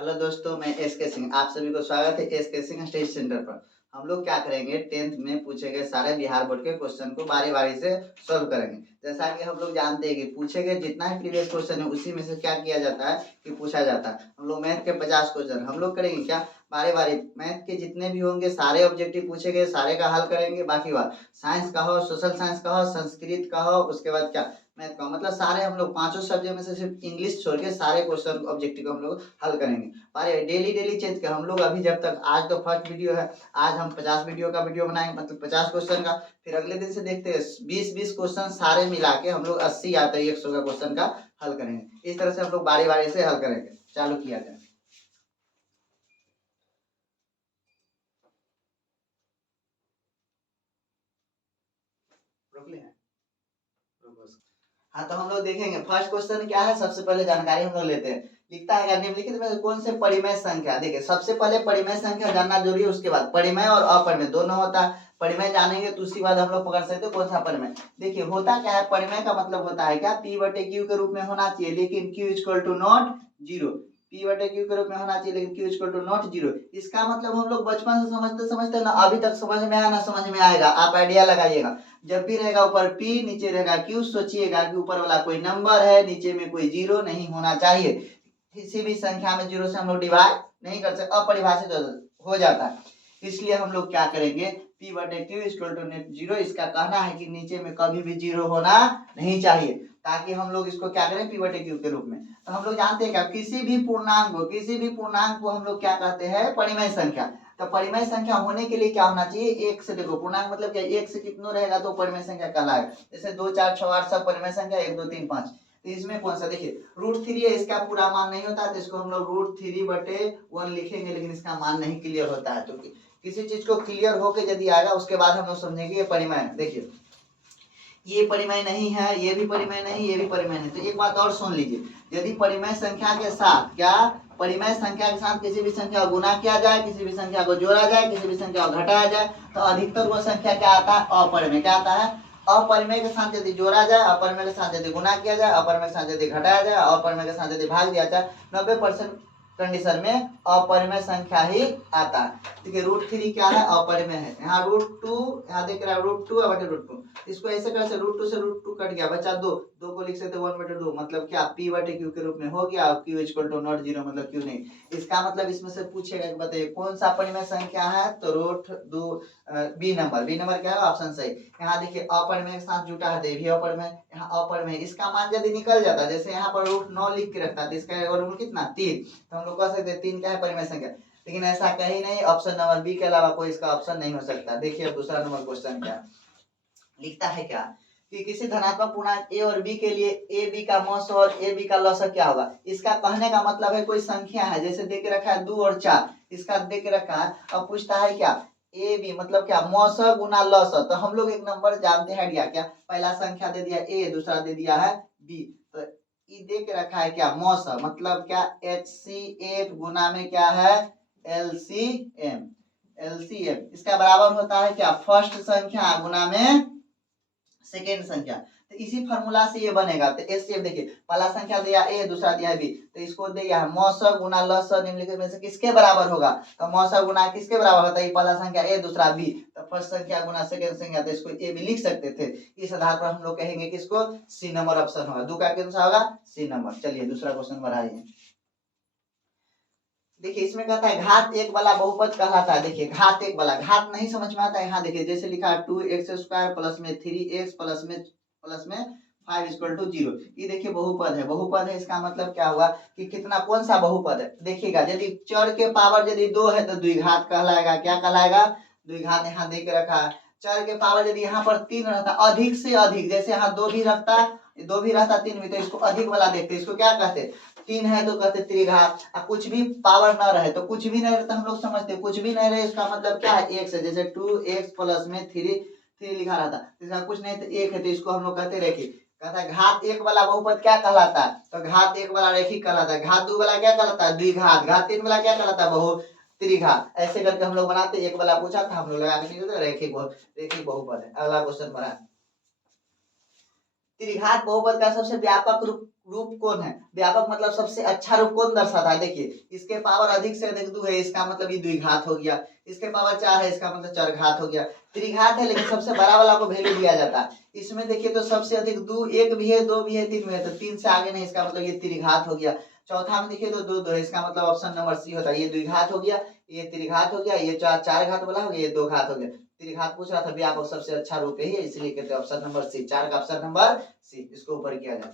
Hello दोस्तों, मैं S के सिंह। आप सभी को स्वागत है एस के सिंह स्टडी सेंटर पर। हम लोग क्या करेंगे, 10th में पूछे गए सारे बिहार बोर्ड के क्वेश्चन को बारी बारी से सॉल्व करेंगे। जैसा कि हम लोग जानते हैं कि पूछे गए जितना ही प्रीवियस क्वेश्चन है उसी में से क्या किया जाता है कि पूछा जाता है। हम लोग मैथ के 50 क्वेश्चन हम लोग करेंगे क्या, बारी बारी मैथ के जितने भी होंगे सारे ऑब्जेक्टिव पूछे गए सारे का हल करेंगे। बाकी बात साइंस का हो, सोशल साइंस का हो, संस्कृत का हो, उसके बाद क्या मैथ का, मतलब सारे हम लोग पांचों सब्जेक्ट में से सिर्फ इंग्लिश छोड़ के सारे क्वेश्चन ऑब्जेक्टिव को हम लोग हल करेंगे। अरे डेली डेली चेंज कर हम लोग। अभी जब तक आज तो फर्स्ट वीडियो है, आज हम 50 वीडियो का वीडियो बनाएंगे, मतलब 50 क्वेश्चन का। फिर अगले दिन से देखते हैं 20-20 क्वेश्चन सारे मिला के हम लोग 80 आता है 100 का क्वेश्चन का हल करेंगे। इस तरह से हम लोग बारी बारी से हल करेंगे। चालू किया जाए। रोक ले। हाँ, तो हम लोग देखेंगे फर्स्ट क्वेश्चन क्या है। सबसे पहले जानकारी हम लोग लेते हैं। लिखता है निम्नलिखित में कौन से परिमेय संख्या, देखिए सबसे पहले परिमेय संख्या जानना जरूरी है, उसके बाद परिमेय और अपरिमेय दोनों होता है। परिमेय जानेंगे तो उसके बाद हम लोग पकड़ सकते हैं कौन सा परिमेय। देखिए होता क्या है, परिमेय का मतलब होता है क्या, पी बटे क्यू के रूप में होना चाहिए लेकिन q equal to not zero. P बटे क्यू के रूप में होना चाहिए लेकिन q equal to not zero. इसका मतलब हम लोग बचपन से समझते समझते ना, अभी तक समझ में आया ना समझ में आएगा, आप आइडिया लगाइएगा। जब भी रहेगा ऊपर p नीचे रहेगा q, सोचिएगा कि ऊपर वाला कोई नंबर है, नीचे में कोई जीरो नहीं होना चाहिए। किसी भी संख्या में जीरो से हम लोग डिवाइड नहीं कर सकते, अपरिभाषित हो जाता है। इसलिए हम लोग क्या करेंगे, p बटे q equal to net zero. इसका कहना है कि नीचे में कभी भी जीरो होना नहीं चाहिए, ताकि हम लोग इसको क्या करें, p बटे क्यू के रूप में। तो हम लोग जानते हैं क्या, किसी भी पूर्णांक को हम लोग क्या कहते हैं, परिमेय संख्या। तो परिमेय संख्या होने के लिए क्या होना चाहिए, एक से, देखो पूर्णांक मतलब क्या, एक से कितना रहेगा तो परिमेय संख्या कहलाएगा। जैसे 2 4 6 8 सब परिमेय संख्या, 1 2 3 5। तो इसमें कौन सा, देखिए √3 है, इसका पूरा मान नहीं होता है, तो इसको हम लोग √3/1 लिखेंगे, लेकिन इसका मान नहीं क्लियर होता है। तो किसी चीज को क्लियर होके यदि आएगा उसके बाद हम लोग समझेंगे ये परिमेय है। देखिए ये परिमेय नहीं है, ये भी परिमेय नहीं, ये भी परिमेय नहीं। तो एक बात और सुन लीजिए, यदि परिमेय संख्या के साथ क्या, परिमेय संख्या के साथ किसी भी संख्या को गुना किया जाए, किसी भी संख्या को जोड़ा जाए, किसी भी संख्या को घटाया जाए, तो अधिकतर वो संख्या क्या आता है, अपरिमेय। क्या आता है, अपरिमेय के साथ यदि जोड़ा जाए, अपरिमेय के साथ यदि गुना किया जाए, अपरिमेय के साथ यदि घटाया जाए, अपरिमेय के साथ यदि भाग दिया जाए, 90% कंडीशन में अपरिमेय संख्या ही आता है। ठीक है, √3 क्या है, अपरिमेय है। यहाँ √2, यहाँ देख रहा है √2 बटे √2। इसको ऐसे कर से √2 से √2 कट गया, बचा 2 को लिख सकते 1/2, मतलब क्या p बटे q के रूप में हो गया। q equal to not zero, मतलब q नहीं। इसका मतलब इसमें से पूछेगा कि बताइए कौन सा परिमेय संख्या है, तो बी नंबर क्या है, ऑप्शन सही। यहाँ देखिए अपरिमेय के साथ जुटा है, भी अपरिमेय, यहाँ अपरिमेय। इसका मान यदि निकल जाता, जैसे यहाँ पर √9 लिख के रखता, तो इसका वर्गमूल कितना, 3। तो हम लोग कह सकते हैं 3 क्या है, परिमेय संख्या। लेकिन ऐसा कहीं नहीं, ऑप्शन नंबर बी के अलावा कोई इसका ऑप्शन नहीं हो सकता। देखिए अब दूसरा नंबर क्वेश्चन क्या लिखता है, क्या कि किसी धनात्मक पूर्णांक a और b के लिए ए बी का मौस और ए बी का लसक क्या होगा। इसका कहने का मतलब है कोई संख्या है, जैसे दे के रखा है 2 और 4, इसका दे के रखा है। अब पूछता है क्या, ए बी मतलब क्या, मौस गुना लस। तो हम लोग एक नंबर जानते हैं क्या, क्या पहला संख्या दे दिया a, दूसरा दे दिया है b। तो ये दे के रखा है क्या, मौस मतलब क्या, HCF गुना में क्या है, LCM। इसका बराबर होता है क्या, फर्स्ट संख्या गुना में सेकेंड संख्या। तो इसी फार्मूला से ये बनेगा। तो एचसीएफ देखिए, पहला संख्या दिया ए, दूसरा दिया बी, तो इसको दिया मौस गुना लस निम्नलिखित में से किसके बराबर होगा। तो मौस गुना किसके बराबर होता है, पहला संख्या ए, दूसरा बी, तो फर्स्ट संख्या गुना सेकेंड संख्या, तो इसको ए भी लिख सकते थे। इस आधार पर हम लोग कहेंगे कि इसको सी नंबर ऑप्शन होगा। दो का कौन सा होगा, सी नंबर। चलिए दूसरा क्वेश्चन बढ़ाइए। देखिए इसमें कहता है घात एक वाला बहुपद कहलाता है। देखिए घात एक वाला, घात नहीं समझ में आता है, यहाँ देखिए जैसे लिखा है 2x² प्लस में 3x प्लस में 5 इक्वल टू 0। ये देखिए बहुपद है, बहुपद है, इसका मतलब क्या हुआ कि कितना, कौन सा बहुपद है। देखिएगा यदि चर के पावर यदि 2 है तो द्विघात कहलाएगा। क्या कहलाएगा, द्विघात। यहाँ देख रखा है चर के पावर यदि यहाँ पर 3 रहता, अधिक से अधिक, जैसे यहाँ 2 भी रहता, 3 भी, तो इसको अधिक वाला देखते, इसको क्या कहते, 3 है तो कहते त्रिघात। कुछ भी पावर ना रहे, तो कुछ भी नहीं रहे तो हम लोग समझते कुछ भी नहीं रहे इसका मतलब क्या है, एक से, जैसे 2x प्लस में 3 लिखा रहता, इसका कुछ नहीं तो एक है, तो इसको हम लोग कहते रेखिक। कहता है घात एक वाला बहुपद क्या कहलाता है, तो घात एक वाला रेखिक कहलाता है। घात 2 वाला क्या कहलाता है, द्विघात। घात 3 वाला क्या कहलाता है, बहु त्रिघात। ऐसे करके हम लोग बनाते। एक वाला पूछा था, हम लोग लगा के नहीं देते, रेखिक बहुपद है। अगला क्वेश्चन बना, त्रिघात बहुपद का सबसे व्यापक रूप कौन है? व्यापक मतलब सबसे अच्छा रूप कौन दर्शाता है? देखिए, इसके पावर अधिक से अधिक 2 है, इसका मतलब ये द्विघात हो गया। इसके पावर 4 है, इसका मतलब चरघात हो गया। त्रिघात है लेकिन सबसे बड़ा वाला को वैल्यू दिया जाता है। इसमें देखिए तो सबसे अधिक 2 1 भी है, 2 भी है, 3 भी है, तो 3 से आगे नहीं, इसका मतलब ये त्रिघात हो गया। चौथा में देखिए तो 2 2 है, इसका मतलब ऑप्शन नंबर सी होता है। ये द्विघात हो गया, ये त्रिघात हो गया, ये चार घात वाला हो गया, ये 2 घात हो गया। त्रिघात पूछ रहा था, व्यापक सबसे अच्छा रूप यही है, इसलिए कहते हैं ऑप्शन नंबर सी। 4 का ऑप्शन नंबर सी, इसको ऊपर किया जाए।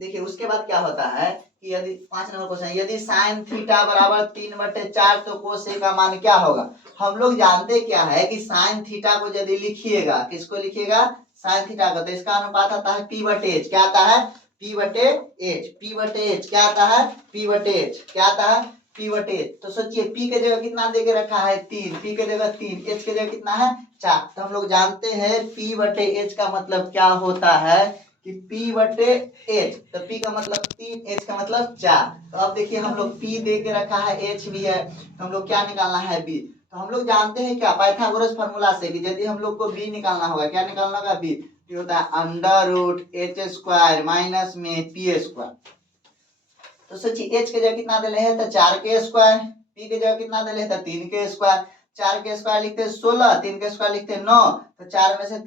देखिए उसके बाद क्या होता है कि यदि 5 नंबर क्वेश्चन, यदि साइन थीटा बराबर 3/4 तो कोस ए का मान क्या होगा? हम लोग जानते क्या है कि साइन थीटा को यदि लिखिएगा, किसको लिखिएगा? साइन थीटा को, तो इसका अनुपात आता है p/h। क्या आता है? p/h। p/h क्या आता है? p/h क्या आता है? p/h। तो सोचिए p के जगह कितना दे के रखा है? 3। p के जगह 3, h के जगह कितना है? 4। तो हम लोग जानते हैं p/h का मतलब क्या होता है कि p/h। तो p का मतलब 3, h का मतलब 4। तो अब देखिए हम लोग p दे के रखा है, h भी है, तो हम लोग क्या निकालना है? b। तो हम लोग जानते हैं क्या पाइथागोरस फार्मूला से कि यदि हम लोग को b निकालना होगा, क्या निकालना होगा? b। ये होता है √h² माइनस में p²। तो सोचिए h के जगह कितना दे है? तो 4k²। p के जगह कितना दे है? तो 3k²। 4k² लिखते हैं 16, 3k² लिखते हैं 9। तो 4 में से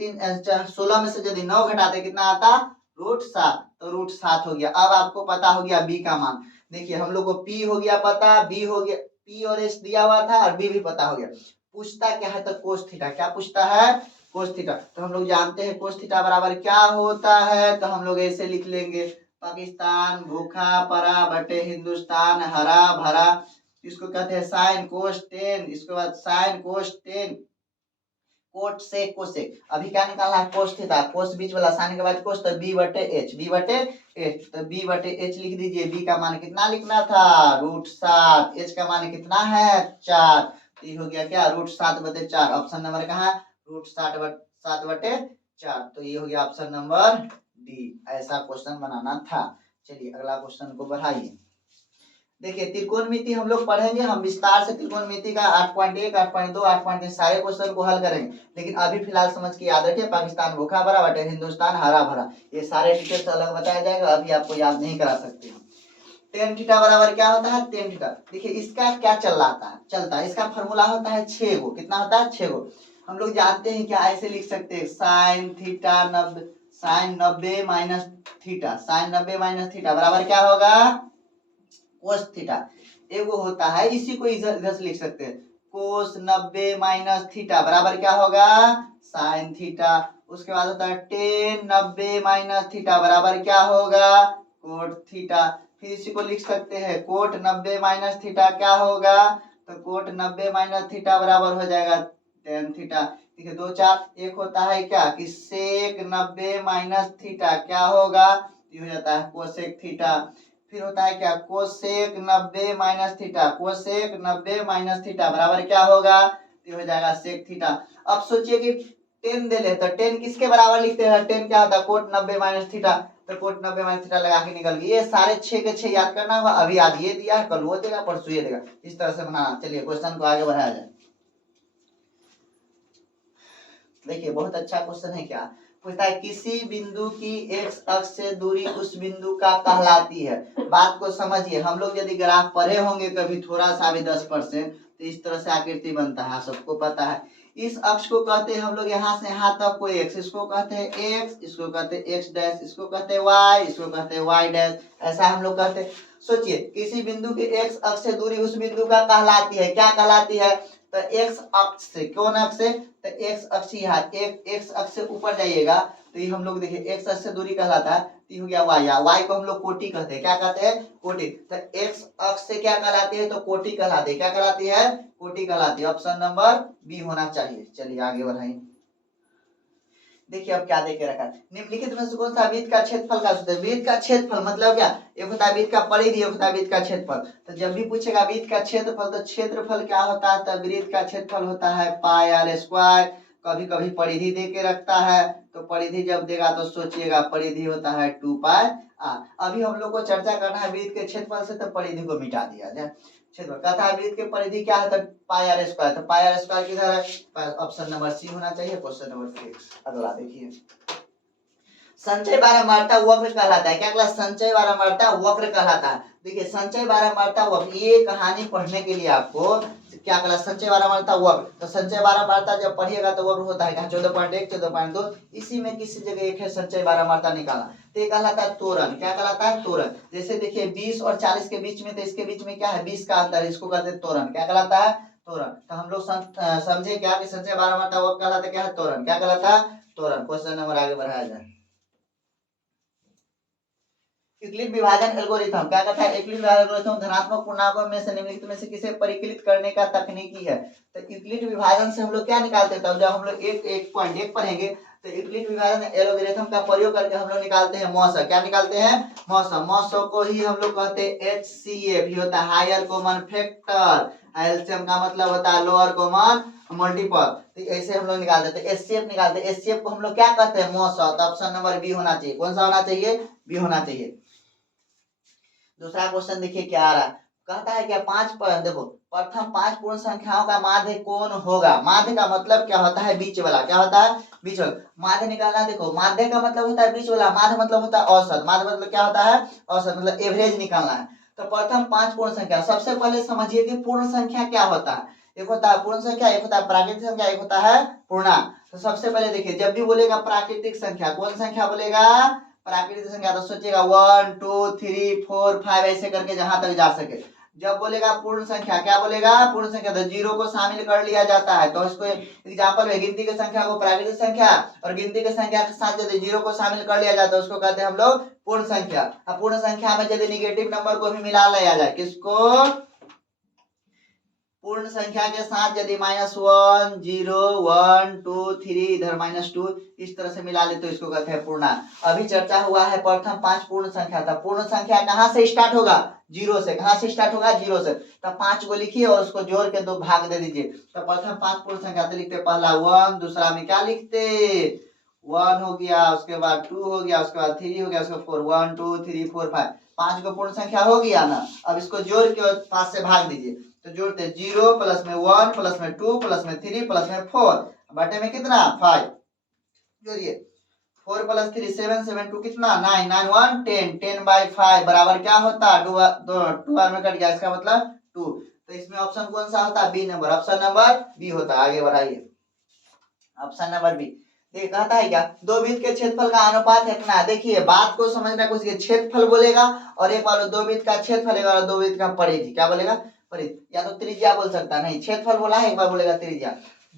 16 में से यदि 9 घटाते कितना आता? √7। तो √7 हो गया। अब आपको पता हो गया b का मान। देखिए हम लोग को p हो गया पता, b हो गया, p और h दिया हुआ था और b भी पता हो गया। पूछता क्या है? तो कोस थीटा। क्या पूछता है? Cos theta. तो हम लोग जानते हैं कोस थीटा बराबर क्या होता है, तो हम लोग ऐसे लिख लेंगे, पाकिस्तान भूखा पड़ा बटे हिंदुस्तान हरा भरा। इसको कहते हैं साइन कोस टेन। इसके बाद साइन कोस टेन कोट से कोसेक। अभी क्या निकालना है? Cos theta. कोस बीच वाला, साइन के बाद कोस, तो b/h। b/h तो b/h लिख दीजिए। b का मान कितना लिखना था? √7। h का मान कितना है? 4। ये हो गया क्या? √7/4। ऑप्शन नंबर कहाँ है? √7/4। तो ये हो गया ऑप्शन नंबर डी। ऐसा क्वेश्चन बनाना था। चलिए अगला क्वेश्चन को बढ़ाइए। देखिए त्रिकोणमिति हम लोग पढ़ेंगे, हम विस्तार से त्रिकोणमिति का 8.1, 8.2, 8.3 सारे क्वेश्चन को हल करेंगे। लेकिन अभी फिलहाल समझ के याद रखिए, पाकिस्तान भूखा भरा बटे हिंदुस्तान हरा भरा, ये सारे डिटेल्स अलग बताया जाएगा, अभी आपको याद नहीं करा सकते। टेन थीटा बराबर क्या होता है? Tan theta. देखिए इसका क्या चलता है, इसका फॉर्मूला होता है 6 गो। कितना होता है? 6 गो। हम लोग जानते हैं क्या, ऐसे लिख सकते हैं sine theta 90, sine 90 minus theta, sine 90 minus theta बराबर क्या होगा? Cos theta. एगो होता है, इसी को इधर से लिख सकते हैं, कोस 90 माइनस थीटा बराबर क्या होगा? Sine theta. उसके बाद होता है टेन 90 माइनस थीटा बराबर क्या होगा? Cot theta. फिर इसी को लिख सकते हैं कोट 90 माइनस थीटा क्या होगा? तो कोट 90 माइनस थीटा बराबर हो जाएगा टेन थीटा। ठीक है, 2 4। एक होता है क्या कि सेक 90 माइनस थीटा क्या होगा? ये हो जाता है कोसेक थीटा। फिर होता है क्या? Cosec 90 minus theta, cosec 90 minus theta बराबर क्या होगा? ये हो जाएगा सेक थीटा। अब सोचिए कि टेन दे ले, तो टेन किसके बराबर लिखते हैं? टेन क्या होता है? Cot 90 minus theta. तो कोट 90 माइनस थीटा लगा के निकल गई। ये सारे 6 के 6 याद करना होगा। अभी आज ये दिया है, कल वो देगा, परसों ये देगा, इस तरह से बनाना। चलिए क्वेश्चन को आगे बढ़ाया जाए। देखिए बहुत अच्छा क्वेश्चन है। क्या पूछता है? किसी बिंदु की एक्स अक्ष से दूरी उस बिंदु का कहलाती है। बात को समझिए, हम लोग यदि ग्राफ पढ़े होंगे कभी थोड़ा सा भी 10%, तो इस तरह से आकृति बनता है, सबको पता है। इस अक्ष को कहते हैं हम लोग यहाँ से यहाँ तक को एक्स, इसको कहते हैं एक्स, इसको कहते हैं एक्स डैश, इसको कहते हैं वाई, इसको कहते हैं वाई डैश, ऐसा हम लोग कहते हैं। सोचिए किसी बिंदु की एक्स अक्ष से दूरी उस बिंदु का कहलाती है। क्या कहलाती है? तो एक्स अक्ष से, कौन अक्ष से? तो एक्स अक्ष यहाँ, एक एक्स अक्ष से ऊपर जाइएगा तो ये हम लोग देखिए एक्स अक्ष से दूरी कहलाता है, तो ये हो गया वाई। वाई को हम लोग कोटि कहते हैं। क्या कहते हैं? कोटि। तो एक्स अक्ष से क्या कहलाती है? तो कोटि कहलाती है। क्या कहलाती है? कोटि कहलाती है। ऑप्शन नंबर बी होना चाहिए। चलिए आगे बढ़ाइए। देखिए अब क्या देके रखा है, निम्नलिखित में से कौन सा वृत्त का क्षेत्रफल का सूत्र है? वृत्त का क्षेत्रफल मतलब क्या? एक होता है वृत्त का परिधि, एक होता है वृत्त का क्षेत्रफल। तो जब भी पूछेगा वृत्त का क्षेत्रफल, तो क्षेत्रफल क्या होता है? तो वृत्त का क्षेत्रफल होता है पाई आर स्क्वायर। कभी कभी परिधि दे के रखता है, तो परिधि जब देगा तो सोचिएगा परिधि होता है 2 पाई आर। अभी हम लोग को चर्चा करना है वृत्त के क्षेत्रफल से, तो परिधि को मिटा दिया जाए। क्षेत्रफल कहता है वृत्त के परिधि क्या है? तो पाई आर स्क्वायर। तो पाई आर स्क्वायर किधर है? ऑप्शन नंबर सी होना चाहिए, क्वेश्चन नंबर 6। अगला देखिए। संचय बारंबारता वक्र कहलाता है। क्या कहलाता है? संचय बारंबारता वक्र कहलाता है। देखिए संचय बारंबारता वक्र, ये कहानी पढ़ने के लिए आपको क्या कहलाता है? संचय बारंबारता वक्र। तो संचय बारंबारता जब पढ़िएगा तो वक्र होता है 14.1, 14.2, इसी में किसी जगह एक है संचय बारंबारता निकालना, तो ये कहलाता है त्वरण। क्या कहलाता है? त्वरण। जैसे देखिए 20 और 40 के बीच में, तो इसके बीच में क्या है? 20 का अंतर, इसको कहते हैं त्वरण। क्या कहलाता है? त्वरण। तो हम लोग समझे क्या कि संचय बारंबारता वक्र कहलाता है क्या है? त्वरण। क्या कहलाता है? त्वरण। क्वेश्चन नंबर आगे बढ़ाया जाए। यूक्लिड विभाजन एल्गोरिथम क्या कहता है? यूक्लिड विभाजन एल्गोरिथम धनात्मक पूर्णांकों में से निम्नलिखित में से किसे परिकलित करने का तकनीकी है। तो यूक्लिड विभाजन से हम लोग क्या निकालते हैं? तब जब हम लोग 1.1 पढ़ेंगे तो यूक्लिड विभाजन एल्गोरिथम का प्रयोग करके हम लोग निकालते हैं मौसा। क्या निकालते हैं? मौसा। मौसा को ही हम लोग कहते हैं HCF, ये होता है हायर कॉमन फैक्टर। एलसीएम का मतलब होता है लोअर कॉमन मल्टीपल। तो ऐसे हम लोग निकालते हैं। एचसीएफ निकालते हैं। एचसीएफ को हम लोग क्या कहते हैं? मौसा। तो ऑप्शन नंबर बी होना चाहिए। कौन सा होना चाहिए? बी होना चाहिए। दूसरा क्वेश्चन देखिए क्या आ रहा है। कहता है क्या देखो प्रथम 5 पूर्ण संख्याओं का माध्य कौन होगा। माध्य का मतलब क्या होता है? बीच वाला। क्या होता है? बीच वाला। माध्य निकालना, देखो माध्य का मतलब होता है बीच वाला, माध्य मतलब होता है औसत। माध्य मतलब क्या होता है? औसत, मतलब एवरेज निकालना है। तो प्रथम 5 पूर्ण संख्या, सबसे पहले समझिए कि पूर्ण संख्या क्या होता है। एक होता है पूर्ण संख्या, एक होता है प्राकृतिक संख्या, एक होता है पूर्णांक। तो सबसे पहले देखिए जब भी बोलेगा प्राकृतिक संख्या, कौन संख्या बोलेगा? प्राकृतिक संख्या। तो सोचिएगा 1 2 3 4 5 ऐसे करके जहां तक जा सके। जब बोलेगा पूर्ण संख्या, क्या बोलेगा? पूर्ण संख्या, तो जीरो को शामिल कर लिया जाता है। तो इसको एग्जाम्पल में गिनती की संख्या को प्राकृतिक संख्या और गिनती की संख्या के साथ यदि जीरो को शामिल कर लिया जाता है उसको कहते हैं हम लोग पूर्ण संख्या। अब पूर्ण संख्या में यदि निगेटिव नंबर को भी मिला लिया जाए, किसको? पूर्ण संख्या के साथ यदि -1 0 1 2 3 इधर -2 इस तरह से मिला ले तो इसको कहते हैं पूर्णांक। अभी चर्चा हुआ है प्रथम 5 पूर्ण संख्या था। पूर्ण संख्या कहां से स्टार्ट होगा? जीरो से। कहां से स्टार्ट होगा? जीरो से। तब 5 को लिखिए और उसको जोड़ के 2 भाग दे दीजिए। तो प्रथम 5 पूर्ण संख्या तो लिखते पहला 1, दूसरा में क्या लिखते? 1 हो गया, उसके बाद 2 हो गया, उसके बाद 3 हो गया, उसके बाद 4, 1 2 3 4 5, 5 को पूर्ण संख्या हो गया ना। अब इसको जोड़ के 5 से भाग दीजिए। तो जोड़ते 0 प्लस में 1 प्लस में 2 प्लस में 3 प्लस में 4, बटे में कितना? 5। जोड़िए 4 प्लस 3 7 7 2 कितना? 9 9 1 10 10/5 बराबर क्या होता? 2 बार में कट गया, इसका मतलब 2। तो इसमें ऑप्शन कौन सा होता? B number. Option number B होता है। आगे बढ़ाइए। Option number B. देखिए कहता है क्या? दो वृत्त के क्षेत्रफल का अनुपात कितना है। देखिए बात को समझना कुछ, क्षेत्रफल बोलेगा और एक बार दो वृत्त का क्षेत्रफल और दो वृत्त का परिधि। क्या बोलेगा? परिधि, या तो त्रिज्या बोल सकता है। नहीं, क्षेत्रफल बोला है, एक बार बोलेगा त्रिज्या।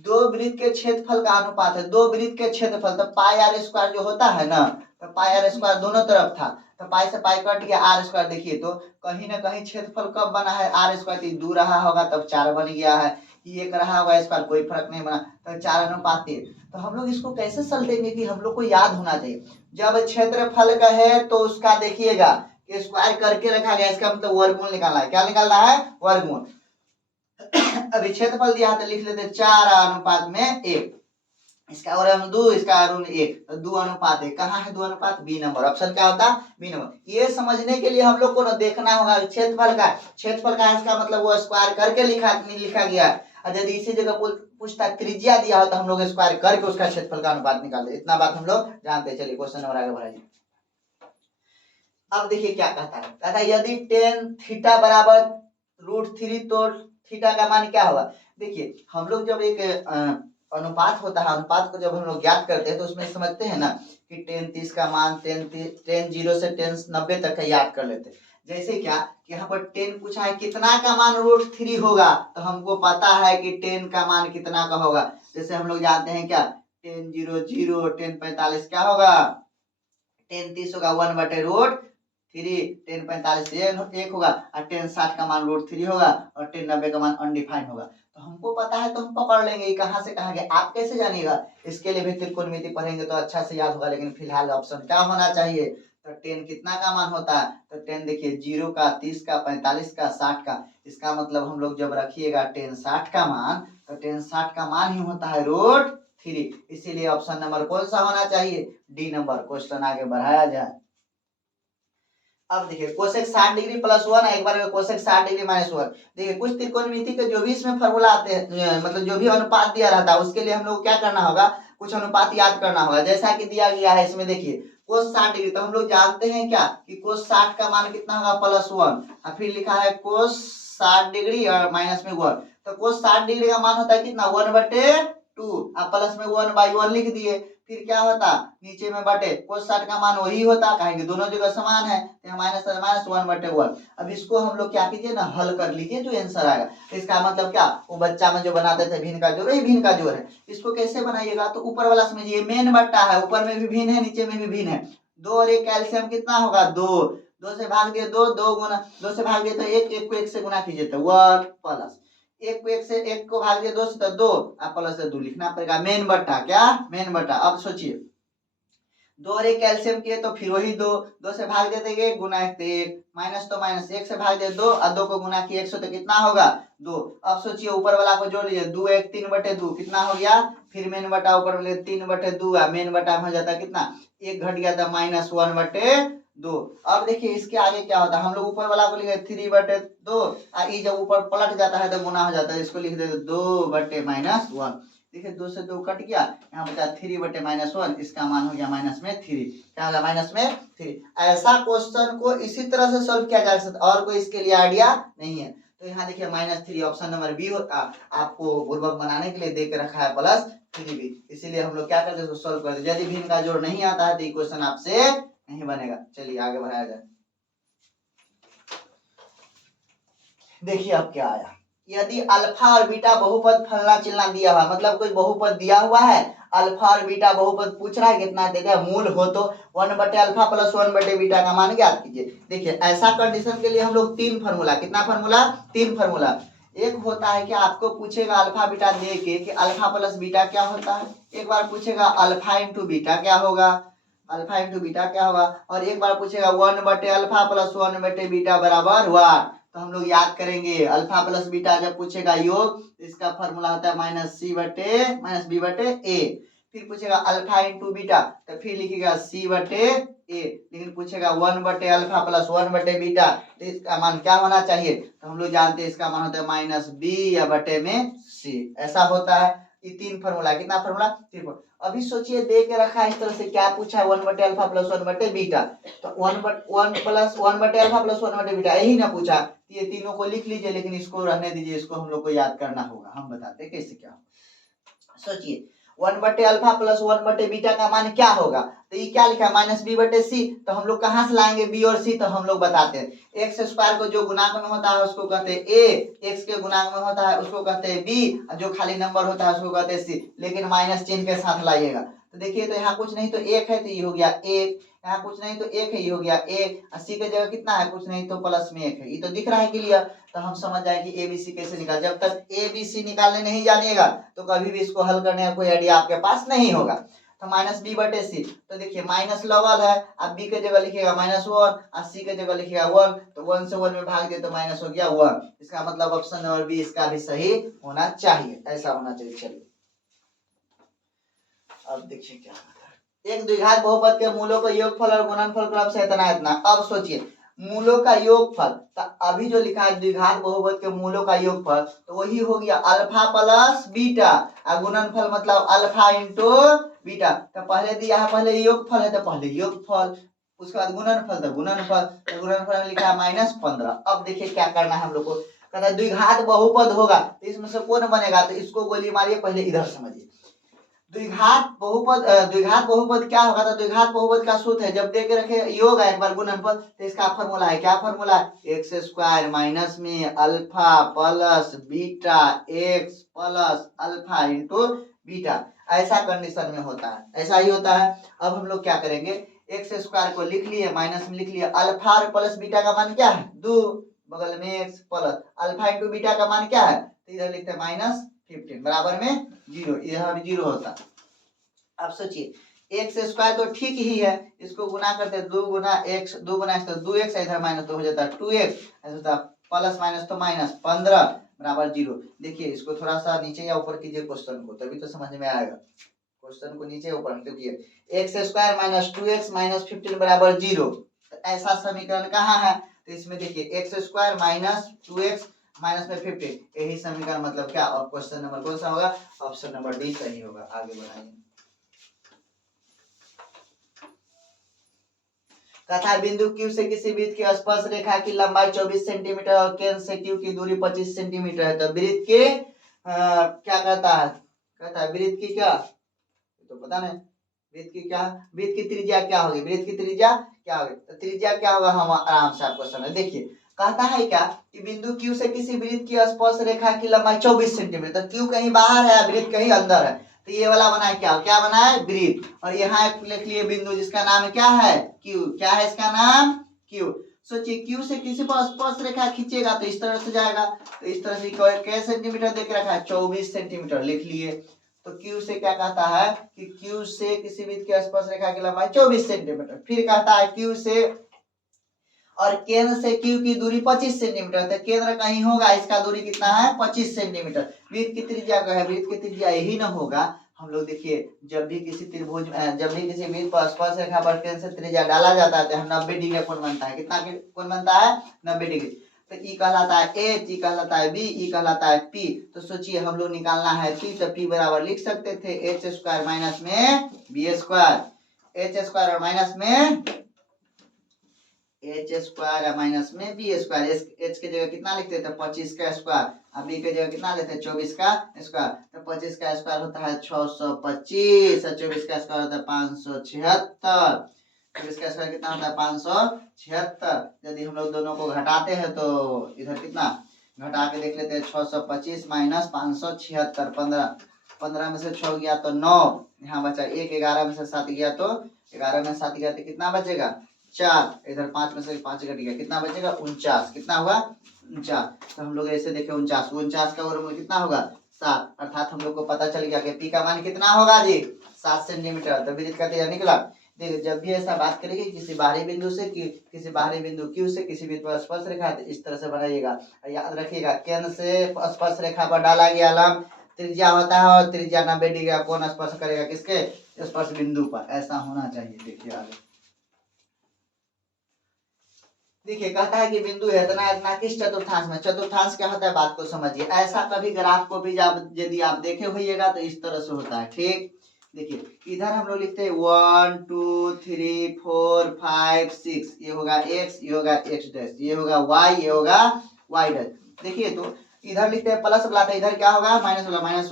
दो वृत्त के क्षेत्रफल का अनुपात है। दो वृत्त के क्षेत्रफल, तो पाई आर स्क्वायर जो होता है ना, तो पाई आर स्क्वायर दोनों तरफ था, तो पाई से पाई कट गया, आर स्क्वायर। देखिए तो कहीं ना कहीं क्षेत्रफल कब बना है? आर स्क्वायर 2 रहा होगा तब 4 बन गया है, एक रहा होगा स्क्वायर, कोई फर्क नहीं बना, तो 4:3। तो हम लोग इसको कैसे सलटेंगे कि हम लोग को याद होना चाहिए। जब क्षेत्रफल का है तो उसका देखिएगा स्क्वायर करके रखा गया, इसका मतलब वर्गमूल निकालना है। क्या निकालना है? वर्गमूल। अभी क्षेत्रफल दिया है तो लिख लेते 4:1। इसका और 2, इसका और 1, तो 2:1। कहाँ है 2:1? B number. ऑप्शन क्या होता? B number. ये समझने के लिए हम लोग को ना देखना होगा क्षेत्रफल का। क्षेत्रफल का इसका मतलब वो स्क्वायर करके लिखा गया है। और यदि इसी जगह पूछता त्रिज्या दिया हो तो हम लोग स्क्वायर करके उसका क्षेत्रफल का अनुपात निकाल दे। इतना बात हम लोग जानते हैं। चलिए क्वेश्चन नंबर आगे बढ़ाइए। अब देखिए क्या कहता है। कहता है यदि tan थीटा बराबर √3 तो थीटा का मान क्या होगा। देखिए हम लोग जब एक अनुपात होता है, अनुपात को जब हम लोग ज्ञात करते हैं तो उसमें समझते हैं ना कि tan 30 का मान tan 0 से tan 90 तक का याद कर लेते हैं। जैसे क्या कि यहाँ पर tan पूछा है कितना का मान √3 होगा, तो हमको पता है कि tan का मान कितना का होगा। जैसे हम लोग जानते हैं क्या tan 0 0, tan 45 क्या होगा? tan 30 होगा 1/√3, tan 45 1 होगा और tan 60 का मान √3 होगा और tan 90 का मान अनडिफाइंड होगा। तो हमको पता है तो हम पकड़ लेंगे ये कहाँ से कहाँ गया। आप कैसे जानिएगा? इसके लिए भी त्रिकोणमिति पढ़ेंगे तो अच्छा से याद होगा। लेकिन फिलहाल ऑप्शन क्या होना चाहिए? तो tan कितना का मान होता है? तो tan देखिए 0 का, 30 का, 45 का, 60 का। इसका मतलब हम लोग जब रखिएगा tan 60 का मान, तो tan 60 का मान ही होता है √3। इसीलिए ऑप्शन नंबर कौन सा होना चाहिए? D number. क्वेश्चन आगे बढ़ाया जाए। अब देखिए कोसेक 60 डिग्री +1, एक बार कोसेक 60 डिग्री -1। देखिए कुछ त्रिकोणमिति के जो भी इसमें फॉर्मूला आते हैं, मतलब जो भी अनुपात दिया रहता है उसके लिए हम लोग क्या करना होगा? कुछ अनुपात याद करना होगा। जैसा कि दिया गया है इसमें देखिए कोस 60 डिग्री, तो हम लोग जानते हैं क्या कि कोस 60 का मान कितना होगा +1, और फिर लिखा है कोस 60 डिग्री और माइनस में 1, तो कोस 60 डिग्री का मान होता है कितना 1/2, आप प्लस में 1/1 लिख दिए, फिर क्या होता नीचे में बटे कोस 60 का मान वही होता, कहेंगे दोनों जगह समान है, तो माइनस माइनस 1/1। अब इसको हम लोग क्या कीजिए ना, हल कर लीजिए, जो आंसर आएगा। तो इसका मतलब क्या, वो बच्चा में जो बनाते थे भिन्न का जोड़, यही भिन्न का जोड़ है। इसको कैसे बनाइएगा, तो ऊपर वाला समझिए मेन बट्टा है, ऊपर में भी भिन्न है, नीचे में भी भिन्न है। 2 और 1 कैल्शियम कितना होगा 2, 2 से भाग दिए 2, 2 गुना 2 से भाग दिए तो 1, 1 को 1 से गुना कीजिए तो 1 प्लस 1 को 1 से 1 को भाग दिए 2 से तो 2, आप प्लस से 2 लिखना पड़ेगा, मेन बट्टा, क्या मेन बट्टा। अब सोचिए 2 और 1 कैल्शियम किए तो फिर वही 2, 2 से भाग देते 1 गुना 1 तो 1, माइनस तो माइनस, 1 से भाग दे 2 और 2 को गुना किए 100 तो कितना होगा 2। अब सोचिए ऊपर वाला को जोड़ लीजिए, 2 1 3/2 कितना हो गया, फिर मेन बटा ऊपर वाले 3/2, मेन बटा में हो जाता कितना 1 घट गया था -1/2। अब देखिए इसके आगे क्या होता है, हम लोग ऊपर वाला को लिखे 3/2 और ये जब ऊपर पलट जाता है तो गुना हो जाता है, इसको लिख देते 2/-1। देखिए 2 से 2 कट गया, यहाँ बचा 3/-1, इसका मान हो गया माइनस में 3, क्या होगा माइनस में 3। ऐसा क्वेश्चन को इसी तरह से सॉल्व किया जा सकता है, और कोई इसके लिए आइडिया नहीं है। तो यहाँ देखिए -3 ऑप्शन नंबर बी होता, आपको बुर्बक बनाने के लिए दे के रखा है +3b, इसीलिए हम लोग क्या करते हैं, सॉल्व करते हैं। यदि भिन्न का जोड़ नहीं आता है तो ये क्वेश्चन आपसे नहीं बनेगा। चलिए आगे बढ़ाया जाए। देखिए अब क्या आया, यदि अल्फा और बीटा बहुपद फलना चिलना दिया हुआ, मतलब कोई बहुपद दिया हुआ है, अल्फा और बीटा बहुपद पूछ रहा है, कितना दे दिया, मूल हो तो 1/अल्फा + 1/बीटा का मान ज्ञात कीजिए। देखिए ऐसा कंडीशन के लिए हम लोग 3 फार्मूला, कितना फार्मूला 3 फार्मूला। एक होता है कि आपको पूछेगा अल्फा बीटा दे के कि अल्फा + बीटा क्या होता है, एक बार पूछेगा अल्फा × बीटा क्या होगा, अल्फा × बीटा क्या होगा, और एक बार पूछेगा 1/अल्फा + 1/बीटा बराबर 1। तो हम लोग याद करेंगे अल्फा प्लस बीटा जब पूछेगा योग, इसका फॉर्मूला होता है -b/a। फिर पूछेगा अल्फा × बीटा तो फिर लिखिएगा c/a। लेकिन पूछेगा 1/अल्फा + 1/बीटा तो इसका मान क्या होना चाहिए, तो हम लोग जानते हैं इसका मान होता है -b या बटे में c, ऐसा होता है। ये 3 फार्मूला, कितना फार्मूला 3। अभी सोचिए दे के रखा है इस तरह से, क्या पूछा है 1/अल्फा + 1/बीटा, तो 1 + 1/अल्फा + 1/बीटा यही ना पूछा, ये तीनों को लिख लीजिए, लेकिन इसको रहने दीजिए, इसको हम लोग को याद करना होगा, हम बताते हैं कैसे क्या। सोचिए 1/अल्फा + 1/बीटा का मान क्या होगा, तो ये क्या लिखा है -b/c, तो हम लोग कहां से लाएंगे b और c, तो हम लोग बताते हैं x² को जो गुणांक में होता है उसको कहते हैं a, x के गुणांक में होता है उसको कहते हैं b, जो खाली नंबर होता है उसको कहते हैं c, लेकिन माइनस चिन्ह के साथ लाइएगा। तो देखिए तो यहाँ कुछ नहीं तो 1 है तो ये हो गया 1, यहाँ कुछ नहीं तो 1 है ये हो गया 1, और c के जगह कितना है कुछ नहीं तो प्लस में 1 है, ये तो दिख रहा है क्लियर। तो हम समझ जाए कि ए बी सी कैसे निकाल, जब तक ए बी सी निकालने नहीं जानिएगा तो कभी भी इसको हल करने का कोई आइडिया आपके पास नहीं होगा। तो -b/c, तो देखिए माइनस लगल है, अब b के जगह लिखिएगा -1 और c के जगह लिखिएगा 1, तो 1 से 1 में भाग दिए तो माइनस हो गया 1, इसका मतलब ऑप्शन नंबर बी इसका भी सही होना चाहिए, ऐसा होना चाहिए। चलिए अब देखिए क्या होता है, एक द्विघात बहुपद के मूलों का योगफल और गुणनफल क्रम से इतना इतना। अब सोचिए मूलों का योगफल, तो अभी जो लिखा है द्विघात बहुपद के मूलों का योगफल, तो वही हो गया अल्फा + बीटा, और गुणनफल मतलब अल्फा × बीटा। तो पहले दिया है, पहले योगफल है तो पहले योगफल, उसके बाद गुणनफल तो गुणनफल, तो गुणनफल में लिखा है -15। अब देखिए क्या करना है हम लोग को, कहता है द्विघात बहुपद होगा तो इसमें से कौन बनेगा, तो इसको गोली मारिए, पहले इधर समझिए। द्विघात बहुपद क्या होगा, तो द्विघात बहुपद का सूत्र है, जब दे के रखे योग है एक बार गुणनफल, तो इसका फॉर्मूला है, क्या फॉर्मूला है, x² माइनस में alpha plus beta x plus alpha × beta, ऐसा कंडीशन में होता है, ऐसा ही होता है। अब हम लोग क्या करेंगे, x² को लिख लिए, माइनस में लिख लिए, अल्फा और प्लस बीटा का मान क्या है 2, बगल में x प्लस अल्फा × बीटा का मान क्या है, तो इधर लिखते हैं -15 बराबर में 0, यह भी 0 होता। अब सोचिए x² तो ठीक ही है, इसको गुना करते 2 गुना x, 2 गुना x तो 2x, इधर माइनस तो हो जाता है 2x, ऐसा होता प्लस माइनस तो -15 बराबर 0। देखिए इसको थोड़ा सा नीचे या ऊपर कीजिए क्वेश्चन को, तभी तो समझ में आएगा। क्वेश्चन को नीचे ऊपर कीजिए, x² - 2x - 15 बराबर 0, तो ऐसा समीकरण कहाँ है, तो इसमें देखिए x² - 2x माइनस में 15, यही समीकरण मतलब क्या, और क्वेश्चन नंबर कौन सा होगा, ऑप्शन नंबर डी सही होगा। आगे बढ़ाइए। कहता है बिंदु Q से किसी वृत्त की स्पर्श रेखा की लंबाई 24 सेंटीमीटर और केंद्र से Q की दूरी 25 सेंटीमीटर है। तो वृत्त के क्या कहता है, कहता है वृत्त की क्या, तो पता नहीं वृत्त की क्या, वृत्त की त्रिज्या क्या होगी, वृत्त की त्रिज्या क्या होगी, तो त्रिज्या क्या होगा हम आराम से आपको समझ। देखिए कहता है क्या कि बिंदु Q से किसी वृत्त की स्पर्श रेखा की लंबाई 24 सेंटीमीटर, तो Q कहीं बाहर है, वृत्त कहीं अंदर है, तो ये वाला बना है क्या, क्या बना है वृत्त, और यहाँ लिख लिए बिंदु जिसका नाम क्या है Q, क्या है इसका नाम Q। सोचिए Q से किसी पर स्पर्श रेखा खींचेगा तो इस तरह से जाएगा, तो इस तरह से कैसे सेंटीमीटर देके रखा है 24 सेंटीमीटर लिख लिए। तो Q से क्या कहता है कि Q से किसी वृत्त की स्पर्श रेखा की लंबाई 24 सेंटीमीटर, फिर कहता है Q से और केंद्र से Q की दूरी 25 सेंटीमीटर, तो केंद्र कहीं होगा, इसका दूरी कितना है 25 सेंटीमीटर। वृत्त की त्रिज्या का है, वृत्त की त्रिज्या यही ना होगा। हम लोग देखिए जब भी किसी त्रिभुज जब भी किसी वृत्त पर स्पर्श रेखा पर केंद्र से त्रिज्या डाला जाता है तो 90 डिग्री कोण बनता है, कितना कोण बनता है 90 डिग्री। तो E कहलाता है H, E कहलाता है B, E कहलाता है P। तो सोचिए हम लोग निकालना है P, तो P बराबर लिख सकते थे H स्क्वायर माइनस में B स्क्वायर, H स्क्वायर और माइनस में H स्क्वायर माइनस में B स्क्वायर। H के जगह कितना लिखते थे 25 का स्क्वायर, अब B के जगह कितना लेते हैं 24 का स्क्वायर, तो 25 का स्क्वायर होता है 625 और 24 का स्क्वायर होता है 576, 24 का स्क्वायर कितना होता है 576। यदि हम लोग दोनों को घटाते हैं तो इधर कितना घटा के देख लेते हैं 625 माइनस 576, 15 में से 6 गया तो 9, यहाँ बचा 1, 11 में से 7 गया तो 11 में 7 गया तो कितना बचेगा 4, इधर 5 में से 5 घट गया कितना बचेगा 49, कितना हुआ 49। तो हम लोग ऐसे देखे 49 का वर्गमूल कितना होगा 7, अर्थात हम लोग को पता चल गया कि P का मान कितना होगा जी 7 सेंटीमीटर। तो वृत्त का त्रिज्या निकला। देखिए जब भी ऐसा बात करेंगे किसी बाहरी बिंदु से किसी बाहरी बिंदु Q से किसी वृत्त पर स्पर्श रेखा है तो इस तरह से बनाइएगा। याद रखिएगा केंद्र से स्पर्श रेखा पर डाला गया लंब त्रिज्या होता है और त्रिज्या 90 डिग्री का कोण स्पर्श करेगा किसके स्पर्श बिंदु पर, ऐसा होना चाहिए। देखिए आगे देखिए कहता है कि बिंदु है इतना इतना किस चतुर्थांश में, चतुर्थांश क्या होता है बात को समझिए। ऐसा कभी ग्राफ को भी यदि आप देखे होइएगा तो इस तरह से होता है, ठीक। देखिए इधर हम लोग लिखते हैं 1 2 3 4 5 6, ये होगा x, ये होगा x डैश, ये होगा y, ये होगा y डैश। देखिए तो इधर लिखते हैं प्लस वाला, तो इधर क्या होगा माइनस वाला, -1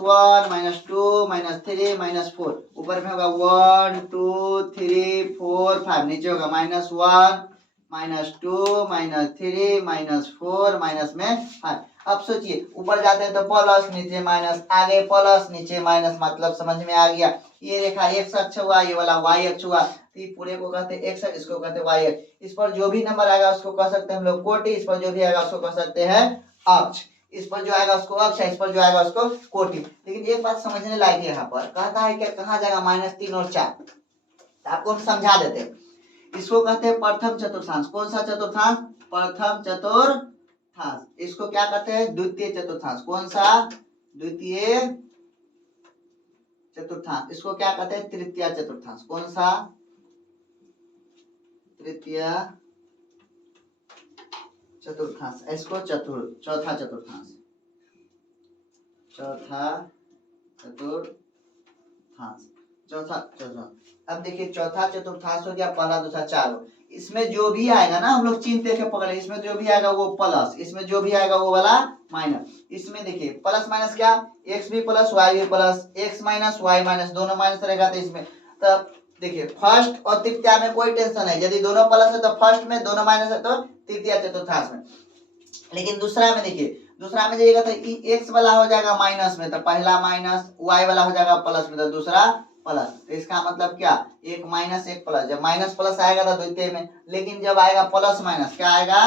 -2 -3 -4, ऊपर में होगा 1 2 3 4 5, नीचे होगा -1 -2 -3 -4 माइनस में 5। अब सोचिए ऊपर जाते हैं तो प्लस, नीचे माइनस, आगे प्लस नीचे माइनस, मतलब समझ में आ गया। ये रेखा x अक्ष हुआ, ये वाला y अक्ष हुआ, तो ये पूरे को कहते हैं x, इसको कहते हैं y अक्ष। इस पर जो भी नंबर आएगा उसको कह सकते हैं हम लोग कोटि, इस पर जो भी आएगा उसको कह सकते हैं अक्ष, इस पर जो आएगा उसको अक्ष है, इस पर जो आएगा उसको कोटि। लेकिन एक बात समझने लायक है, यहाँ पर कहता है क्या कहाँ जाएगा -3 और 4, आपको हम समझा देते हैं। इसको कहते हैं प्रथम चतुर्थांश। कौन सा चतुर्थांश, प्रथम चतुर्थांश। इसको क्या कहते हैं द्वितीय चतुर्थांश। कौन सा, द्वितीय चतुर्थांश। इसको क्या कहते हैं तृतीय चतुर्थांश। कौन सा, तृतीय चतुर्थांश। इसको चौथा चतुर्थांश, चौथा चतुर्थांश, चौथा। अब देखिए चौथा चतुर्थांश हो गया, पहला दूसरा चार, इसमें जो भी आएगा ना हम लोग चिन्ह देके पकड़े, इसमें जो भी आएगा वो प्लस, इसमें जो भी आएगा वो वाला माइनस। इसमें देखिए प्लस माइनस क्या, x भी प्लस y भी plus, x minus y minus, दोनों माइनस रहेगा तो इसमें। तब देखिए फर्स्ट और तृतीय में कोई टेंशन है, यदि दोनों प्लस है तो फर्स्ट में, दोनों माइनस है तो तृतीय चतुर्थांश में। लेकिन दूसरा में देखिए, दूसरा में जाइएगा तो x वाला हो जाएगा माइनस में, तो पहला माइनस, y वाला हो जाएगा प्लस में, तो दूसरा प्लस। तो इसका मतलब क्या, एक माइनस एक प्लस। जब माइनस प्लस आएगा तो द्वितीय में, लेकिन जब आएगा प्लस माइनस, क्या आएगा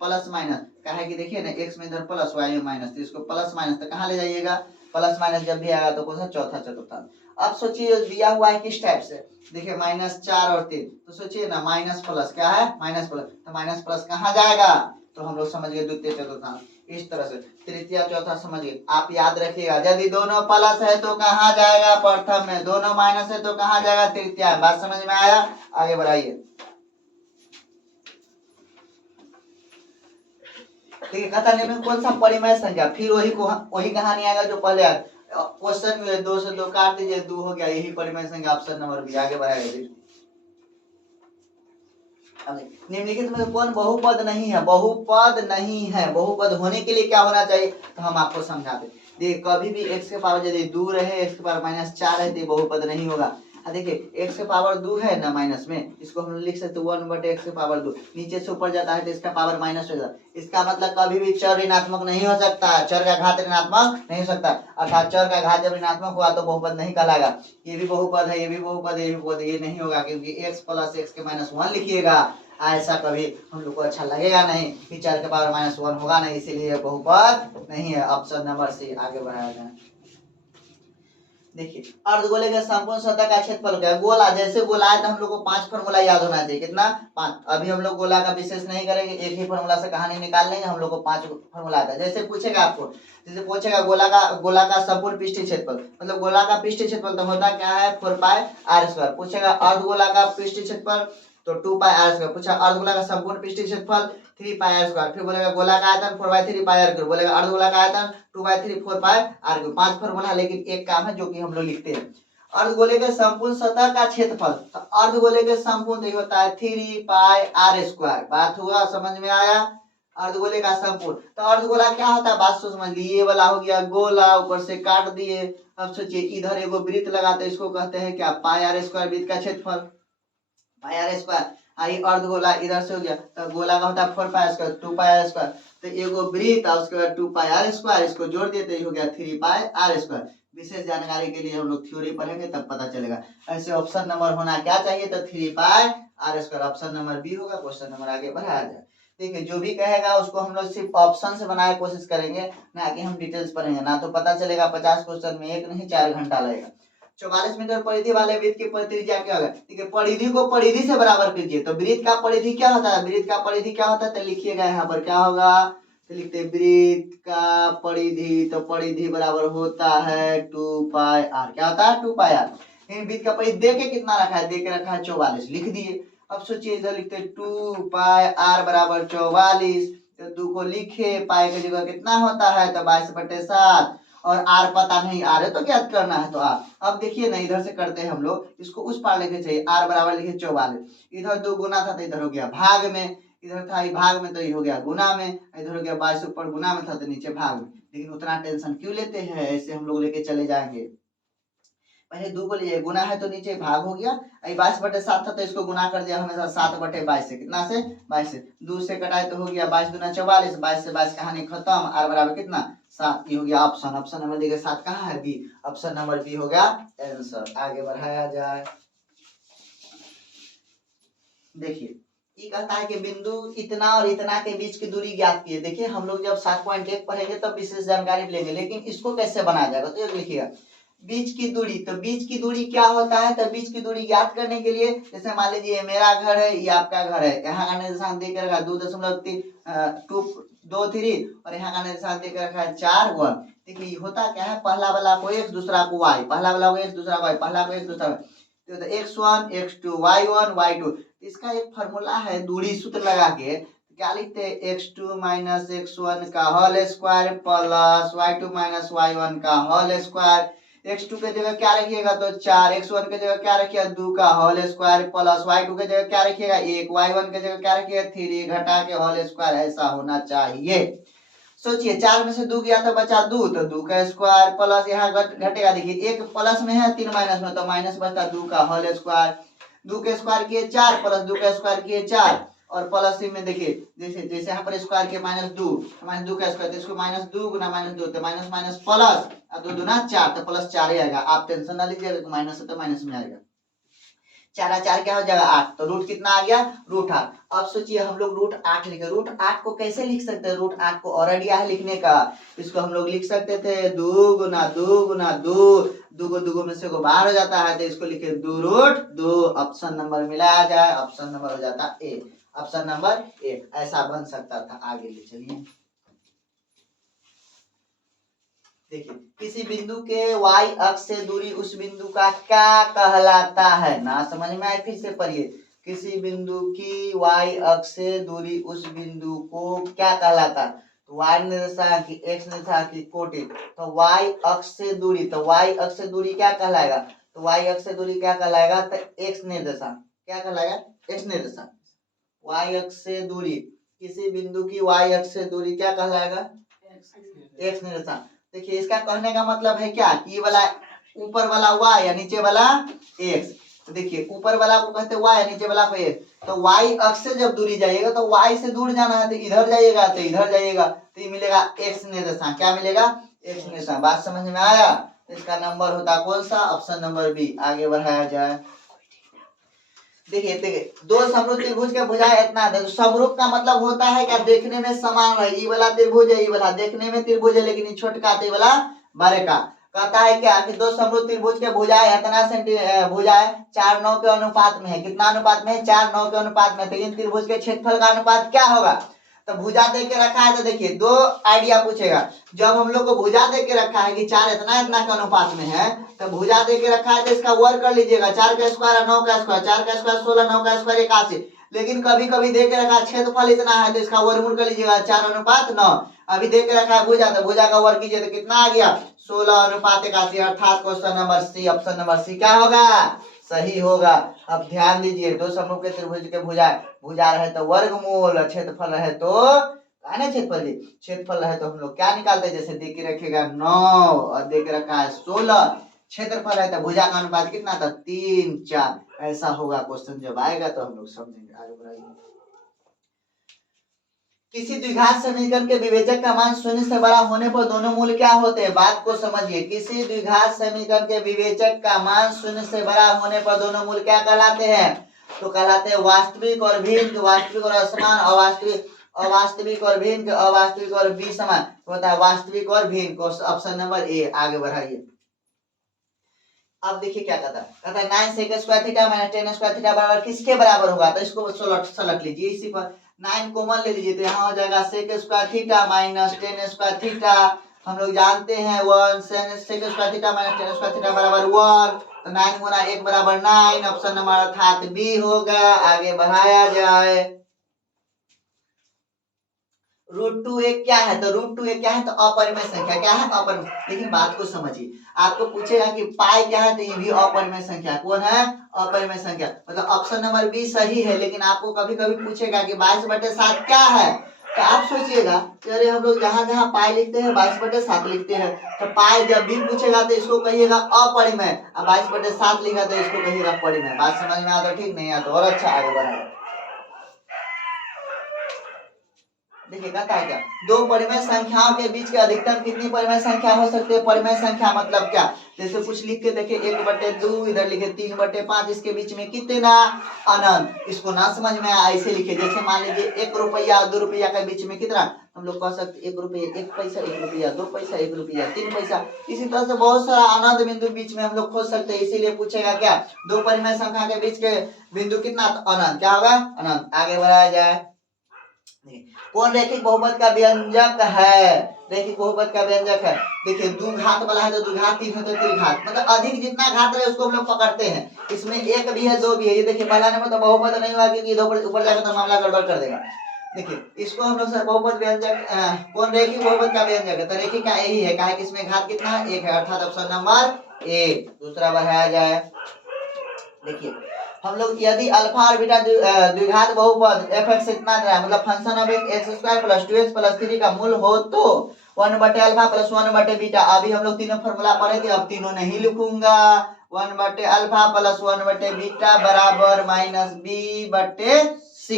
प्लस माइनस, क्या है कि देखिए ना x में इधर प्लस y में माइनस, तो इसको प्लस माइनस तो कहाँ ले जाइएगा, प्लस माइनस जब भी आएगा तो कौन सा चौथा चतुर्थांश। अब सोचिए दिया हुआ है किस टाइप से, देखिए -4 और 3, तो सोचिए ना माइनस प्लस क्या है माइनस प्लस, तो माइनस प्लस कहाँ जाएगा, तो हम लोग समझ गए द्वितीय चतुर्थांश। इस तरह से तृतीय चौथा समझिए। आप याद रखिएगा यदि दोनों प्लस है तो कहाँ जाएगा प्रथम में, दोनों माइनस है तो कहाँ जाएगा तृतीय में। बात समझ में आया, आगे बढ़ाइए। ठीक है, कहता नहीं कौन सा परिमेय संख्या, फिर वही कहानी आएगा जो पहले आया क्वेश्चन में, 2 से 2 काट दीजिए, 2 हो गया, यही परिमेय संख्या ऑप्शन नंबर बी। आगे बढ़ाइए। निम्नलिखित में कौन बहुपद नहीं है? बहुपद नहीं है। बहुपद होने के लिए क्या होना चाहिए तो हम आपको समझाते। देखिए कभी भी x के पावर यदि 2 रहे, x के पावर -4 है तो बहुपद नहीं होगा। देखिए x के पावर 2 है ना माइनस में, इसको हम लिख सकते 1/x के पावर 2, नीचे से ऊपर जाता है तो इसका पावर माइनस हो जाता है। इसका मतलब कभी भी चर ऋणात्मक नहीं हो सकता, चर का घात ऋणात्मक नहीं हो सकता, अर्थात चर का घात जब ऋणात्मक हुआ तो बहुपद नहीं कहलाएगा। ये भी बहुपद है, ये भी बहुपद है, ये भी बहुपद, ये नहीं होगा क्योंकि x + x के -1 लिखिएगा, ऐसा कभी हम लोग को अच्छा लगेगा नहीं कि चर के पावर -1 होगा नहीं, इसीलिए बहुपद नहीं है। ऑप्शन नंबर सी आगे बढ़ाया जाए। देखिए अर्धगोले के संपूर्ण सतह का क्षेत्रफल क्या है? गोला, जैसे गोला है तो हम लोग को 5 फॉर्मूला याद होना चाहिए। कितना? 5। अभी हम लोग गोला का विशेष नहीं करेंगे, एक ही फॉर्मूला से कहानी निकाल लेंगे। हम लोग को 5 फॉर्मूला आता है। जैसे पूछेगा आपको, जैसे पूछेगा गोला का संपूर्ण पृष्ठीय क्षेत्रफल, मतलब गोला का पृष्ठीय क्षेत्रफल तो होता क्या है 4πr²। पूछेगा अर्धगोला का पृष्ठीय क्षेत्रफल तो 2πr²। पूछा अर्धगोला का संपूर्ण पृष्ठीय क्षेत्रफल 3πr²। फिर बोलेगा गोला का आयतन 4/3πr²। बोलेगा अर्धगोला का आयतन 2/3 4πr²। 5 फॉर्मूला, लेकिन एक काम है जो कि हम लोग लिखते हैं। अर्धगोले के संपूर्ण सतह का क्षेत्रफल, तो अर्धगोले के संपूर्ण देखिए होता है 3πr²। बात हुआ, समझ में आया? अर्धगोले का संपूर्ण, तो अर्धगोला क्या होता है बात समझ लीजिए। ये वाला हो गया गोला, ऊपर से काट दिए। अब सोचिए इधर एगो वृत्त लगाते, इसको कहते हैं क्या? πr² वृत्त का क्षेत्रफल, πr²। आई अर्धगोला इधर से हो गया, तो गोला का होता है 4πr², 2πr²। तो एगो वृत्त और उसके बाद 2πr², इसको जोड़ देते ही हो गया 3πr²। विशेष जानकारी के लिए हम लोग थ्योरी पढ़ेंगे तब पता चलेगा। ऐसे ऑप्शन नंबर होना क्या चाहिए तो 3πr²। ऑप्शन नंबर बी होगा। क्वेश्चन नंबर आगे बढ़ाया जाए। देखिए जो भी कहेगा उसको हम लोग सिर्फ ऑप्शन से बनाने की कोशिश करेंगे, ना कि हम डिटेल्स पढ़ेंगे, ना तो पता चलेगा 50 क्वेश्चन में एक नहीं 4 घंटा लगेगा। 44 मीटर परिधि वाले वृत्त की त्रिज्या क्या होगा? ठीक है, परिधि को परिधि से बराबर कीजिए। तो वृत्त का परिधि क्या होता है? वृत्त का परिधि क्या होता है तो लिखिएगा यहाँ पर क्या होगा, तो लिखते वृत्त का परिधि, तो परिधि बराबर होता है 2πr। क्या होता है? 2πr। वृत्त का परिधि दे के कितना रखा है? दे के रखा है 44, लिख दिए। अब सोचिए इधर लिखते 2πr बराबर 44, तो 2 को लिखे, पाई की जगह कितना होता है तो 22/7, और आर पता नहीं, आर है तो ज्ञात करना है तो आर। अब देखिए ना इधर से करते हैं हम लोग, इसको उस पार लेके चाहिए। आर बराबर लिखे 44, इधर 2 गुना था तो इधर हो गया भाग में, इधर था भाग में तो ये हो गया गुना में, इधर हो गया 22 ऊपर गुना में था तो नीचे भाग में। लेकिन उतना टेंशन क्यों लेते हैं, ऐसे हम लोग लेके चले जाएंगे। पहले 2 को लिए, गुना है तो नीचे भाग हो गया, 22/7 था तो इसको गुना कर दिया हमेशा 7/22 से। कितना से? 22 से। 2 से कटाए तो हो गया 22 दूना 44, 22 से 22 कहानी खत्म। आर बराबर कितना? 7। ये हो गया ऑप्शन। ऑप्शन नंबर देखिए 7 कहाँ है? बी। ऑप्शन नंबर बी हो गया आंसर। आगे बढ़ाया जाए। देखिए ये कहता है कि बिंदु इतना और इतना के बीच की दूरी ज्ञात कीजिए। देखिए हम लोग जब 7.1 पढ़ेंगे तब विशेष जानकारी लेंगे, लेकिन इसको कैसे बनाया जाएगा तो ये लिखिएगा बीच की दूरी। तो बीच की दूरी क्या होता है? तो बीच की दूरी ज्ञात करने के लिए, जैसे मान लीजिए मेरा घर है, ये आपका घर है, यहाँ का निर्देशांक देकर रखा 2.23 और यहाँ का निर्देशांक देकर रखा है 4 1। देखिए होता क्या है, पहला वाला को x दूसरा को y, पहला वाला को x दूसरा को y, पहला को x दूसरा तो x1 x2 y1 y2। इसका एक फॉर्मूला है दूरी सूत्र लगा के, क्या लिखते हैं x2 - x1 का whole square plus y2 - y1 का होल स्क्वायर। x2 के जगह क्या रखिएगा तो 4, x1 के जगह क्या रखिएगा 2 का होल स्क्वायर प्लस y2 के जगह क्या रखिएगा 1, y1 के जगह क्या रखिएगा 3 घटा के होल स्क्वायर। ऐसा होना चाहिए। सोचिए 4 में से 2 गया तो बचा 2, तो 2 का स्क्वायर प्लस यहाँ घटेगा। देखिए एक प्लस में है 3 माइनस में, तो माइनस बचता 2 का होल स्क्वायर। 2 के स्क्वायर किए 4 प्लस 2 का स्क्वायर किए 4, और प्लस में देखिए जैसे जैसे यहाँ पर स्क्वायर के -2, -2 का स्क्वायर तो इसको -2 गुना -2 तो माइनस माइनस प्लस, और 2 दूना 4 तो प्लस 4 ही आएगा। आप टेंशन ना लीजिएगा, माइनस है तो माइनस में आएगा। 4 4 क्या हो जाएगा 8, तो रूट कितना आ गया √8। अब सोचिए हम लोग √8 लिखे, √8 को कैसे लिख सकते हैं? √8 को और आइडिया है लिखने का, इसको हम लोग लिख सकते थे 2 गुना 2 गुना 2, 2 को 2 में से को बाहर हो जाता है तो इसको लिखे 2√2। ऑप्शन नंबर मिलाया जाए, ऑप्शन नंबर हो जाता ए। ऑप्शन नंबर ए ऐसा बन सकता था। आगे ले चलिए। देखिए किसी बिंदु के y अक्ष से दूरी उस बिंदु का क्या कहलाता है? ना समझ में आए फिर से पढ़िए। किसी बिंदु की y अक्ष से दूरी उस बिंदु को क्या कहलाता है? तो y निर्देशांक की, x निर्देशांक की कोटि, तो y अक्ष से दूरी, तो y अक्ष से दूरी क्या कहलाएगा? तो y अक्ष से दूरी क्या कहलाएगा? तो x निर्देशांक क्या कहलाएगा? x निर्देशांक। y अक्ष से दूरी, किसी बिंदु की y अक्ष से दूरी क्या कहलाएगा? x निर्देशांक। देखिए इसका कहने का मतलब है क्या कि ये वाला ऊपर वाला y या नीचे वाला x। तो देखिए ऊपर वाला को कहते हैं y या नीचे वाला को x। तो y अक्ष से जब दूरी जाइएगा तो y से दूर जाना है तो इधर जाइएगा तो इधर जाइएगा, तो ये मिलेगा x निर्देशांक। क्या मिलेगा? x निर्देशांक। बात समझ में आया? तो इसका नंबर होता है कौन सा? Option number B. आगे बढ़ाया जाए। देखिए दो समरूप त्रिभुज के भुजाएं इतना है। तो समरूप का मतलब होता है क्या? देखने में समान है। ये वाला त्रिभुज है, ये वाला देखने में त्रिभुज है, लेकिन ये छोटका तो ये वाला बड़े का। कहता है क्या कि दो समरूप त्रिभुज के भुजाएं इतना भुजाएं 4:9 के अनुपात में है। कितना अनुपात में है? 4:9 के अनुपात में। तो इन त्रिभुज के क्षेत्रफल का अनुपात क्या होगा? तो भुजा दे के रखा है, तो देखिए दो आइडिया पूछेगा। जब हम लोग को भुजा दे के रखा है कि 4 इतना इतना के अनुपात में है, तो भुजा दे के रखा है तो इसका वर्ग कर लीजिएगा। 4 का स्क्वायर 9 का स्क्वायर, 4 का स्क्वायर 16, 9 का स्क्वायर 81। लेकिन कभी कभी दे के रखा है क्षेत्रफल इतना है तो इसका वर्गमूल कर लीजिएगा 4:9। अभी दे के रखा है भुजा, तो भुजा का वर्ग कीजिए तो कितना आ गया? 16:81। अर्थात question number C, option number C क्या होगा? सही होगा। अब ध्यान दीजिए, दो समूह के त्रिभुज के भुजा भुजा रहे तो वर्गमूल, क्षेत्रफल रहे तो क्षेत्रफल रहे तो हम लोग क्या निकालते हैं? जैसे दे के रखेगा 9 और दे के रखा है 16, क्षेत्रफल है तो भुजा का अनुपात कितना था? 3:4। ऐसा होगा क्वेश्चन जब आएगा तो हम लोग समझेंगे। आगे बढ़ाइए। किसी द्विघात समीकरण के विवेचक का मान 0 से बड़ा होने पर दोनों मूल क्या होते हैं? बात को समझिए। किसी द्विघात समीकरण के विवेचक का मान 0 से बड़ा होने पर दोनों मूल क्या कहलाते हैं? तो कहलाते हैं वास्तविक और भिन्न, वास्तविक और असमान, अवास्तविक और भिन्न, अवास्तविक और विसमान। होता है वास्तविक और भिन्न। Option number A. आगे बढ़ाइए। अब देखिए क्या कहता है 9 sec square theta minus 10 square theta बराबर किसके बराबर होगा? तो इसको सलट लीजिए। इसी पर 9 कॉमन ले लीजिए तो यहाँ हो जाएगा sec square theta minus 10 square theta. हम लोग जानते हैं 1 sec square theta minus 10 square theta बराबर 1। तो 9 गुना 1 बराबर 9। ऑप्शन नंबर अर्थात बी होगा। आगे बढ़ाया जाए। √2 एक क्या है? तो √2 एक क्या है? तो अपरिमेय संख्या। क्या है? अपरिमेय। लेकिन बात को समझिए, आपको पूछेगा कि पाई क्या है, तो ये भी अपरिमेय संख्या। कौन है? अपरिमेय संख्या। मतलब ऑप्शन नंबर बी सही है। लेकिन आपको कभी कभी पूछेगा कि 22/7 क्या है, तो आप सोचिएगा कि अरे हम लोग जहां जहां पाई लिखते हैं 22/7 लिखते हैं। तो पाई जब भी पूछेगा तो इसको कहिएगा अपरिमेय, और 22/7 लिखा तो इसको कहिएगा परिमेय। बात समझ में आता? ठीक नहीं आता और अच्छा। आगे बढ़ाए। देखिए कहता है क्या? दो परिमेय संख्याओं के बीच के अधिकतम कितनी परिमेय संख्या हो सकती है? परिमेय संख्या मतलब क्या? जैसे कुछ लिख के देखिए 1/2, इधर लिखे 3/5, इसके बीच में कितना? अनंत। इसको ना समझ में आया ऐसे लिखे। जैसे मान लीजिए 1 रुपया 2 रुपया के बीच में कितना? हम लोग कह सकते 1 रुपया 1 पैसा, 1 रुपया 2 पैसा, 1 रुपया 3 पैसा। इसी तरह से बहुत सारा अनंत बिंदु बीच में हम लोग खोज सकते हैं। इसीलिए पूछेगा क्या? दो परिमेय संख्या के बीच के बिंदु कितना? अनंत। क्या होगा? अनंत। आगे बढ़ाया जाए। कौन रैखिक बहुपद का व्यंजक है? रैखिक बहुपद का व्यंजक है। देखिए द्विघात वाला है तो द्विघात, 3 है तो त्रिघात। मतलब अधिक जितना घात रहे उसको हम लोग पकड़ते हैं। इसमें 1 भी है 2 भी है। ये देखिए पहला नंबर तो बहुपद नहीं हुआ क्योंकि इधर ऊपर जाकर तो मामला गड़बड़ कर देगा। देखिए इसको हम लोग सर बहुपद व्यंजक कौन रैखिक बहुपद का व्यंजक है? तो रैखिक का यही है। कहा कि इसमें घात कितना है? 1 है। अर्थात ऑप्शन नंबर ए। दूसरा बढ़ाया जाए। देखिए हम लोग यदि अल्फा और बीटा द्विघात बहुपद f(x) इतना है, मतलब फंक्शन ऑफ x² + 2x + 3 का मूल हो तो 1/अल्फा + 1/बीटा। अभी हम लोग तीनों फार्मूला पढ़े थे, अब तीनों नहीं लिखूंगा। 1/अल्फा + 1/बीटा बराबर -b/c।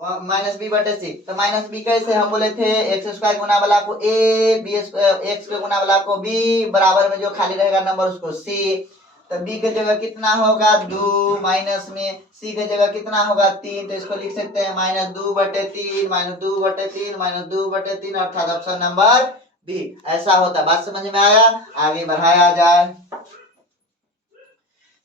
-b/c। तो -b कैसे हम बोले थे? x² गुना वाला को a, x के गुना वाला को b, बराबर में जो खाली रहेगा नंबर उसको c। तो b के जगह कितना होगा? 2 माइनस में c के जगह कितना होगा? 3। तो इसको लिख सकते हैं -2/3 -2/3 अर्थात ऑप्शन नंबर बी। ऐसा होता है। बात समझ में आया? आगे बढ़ाया जाए।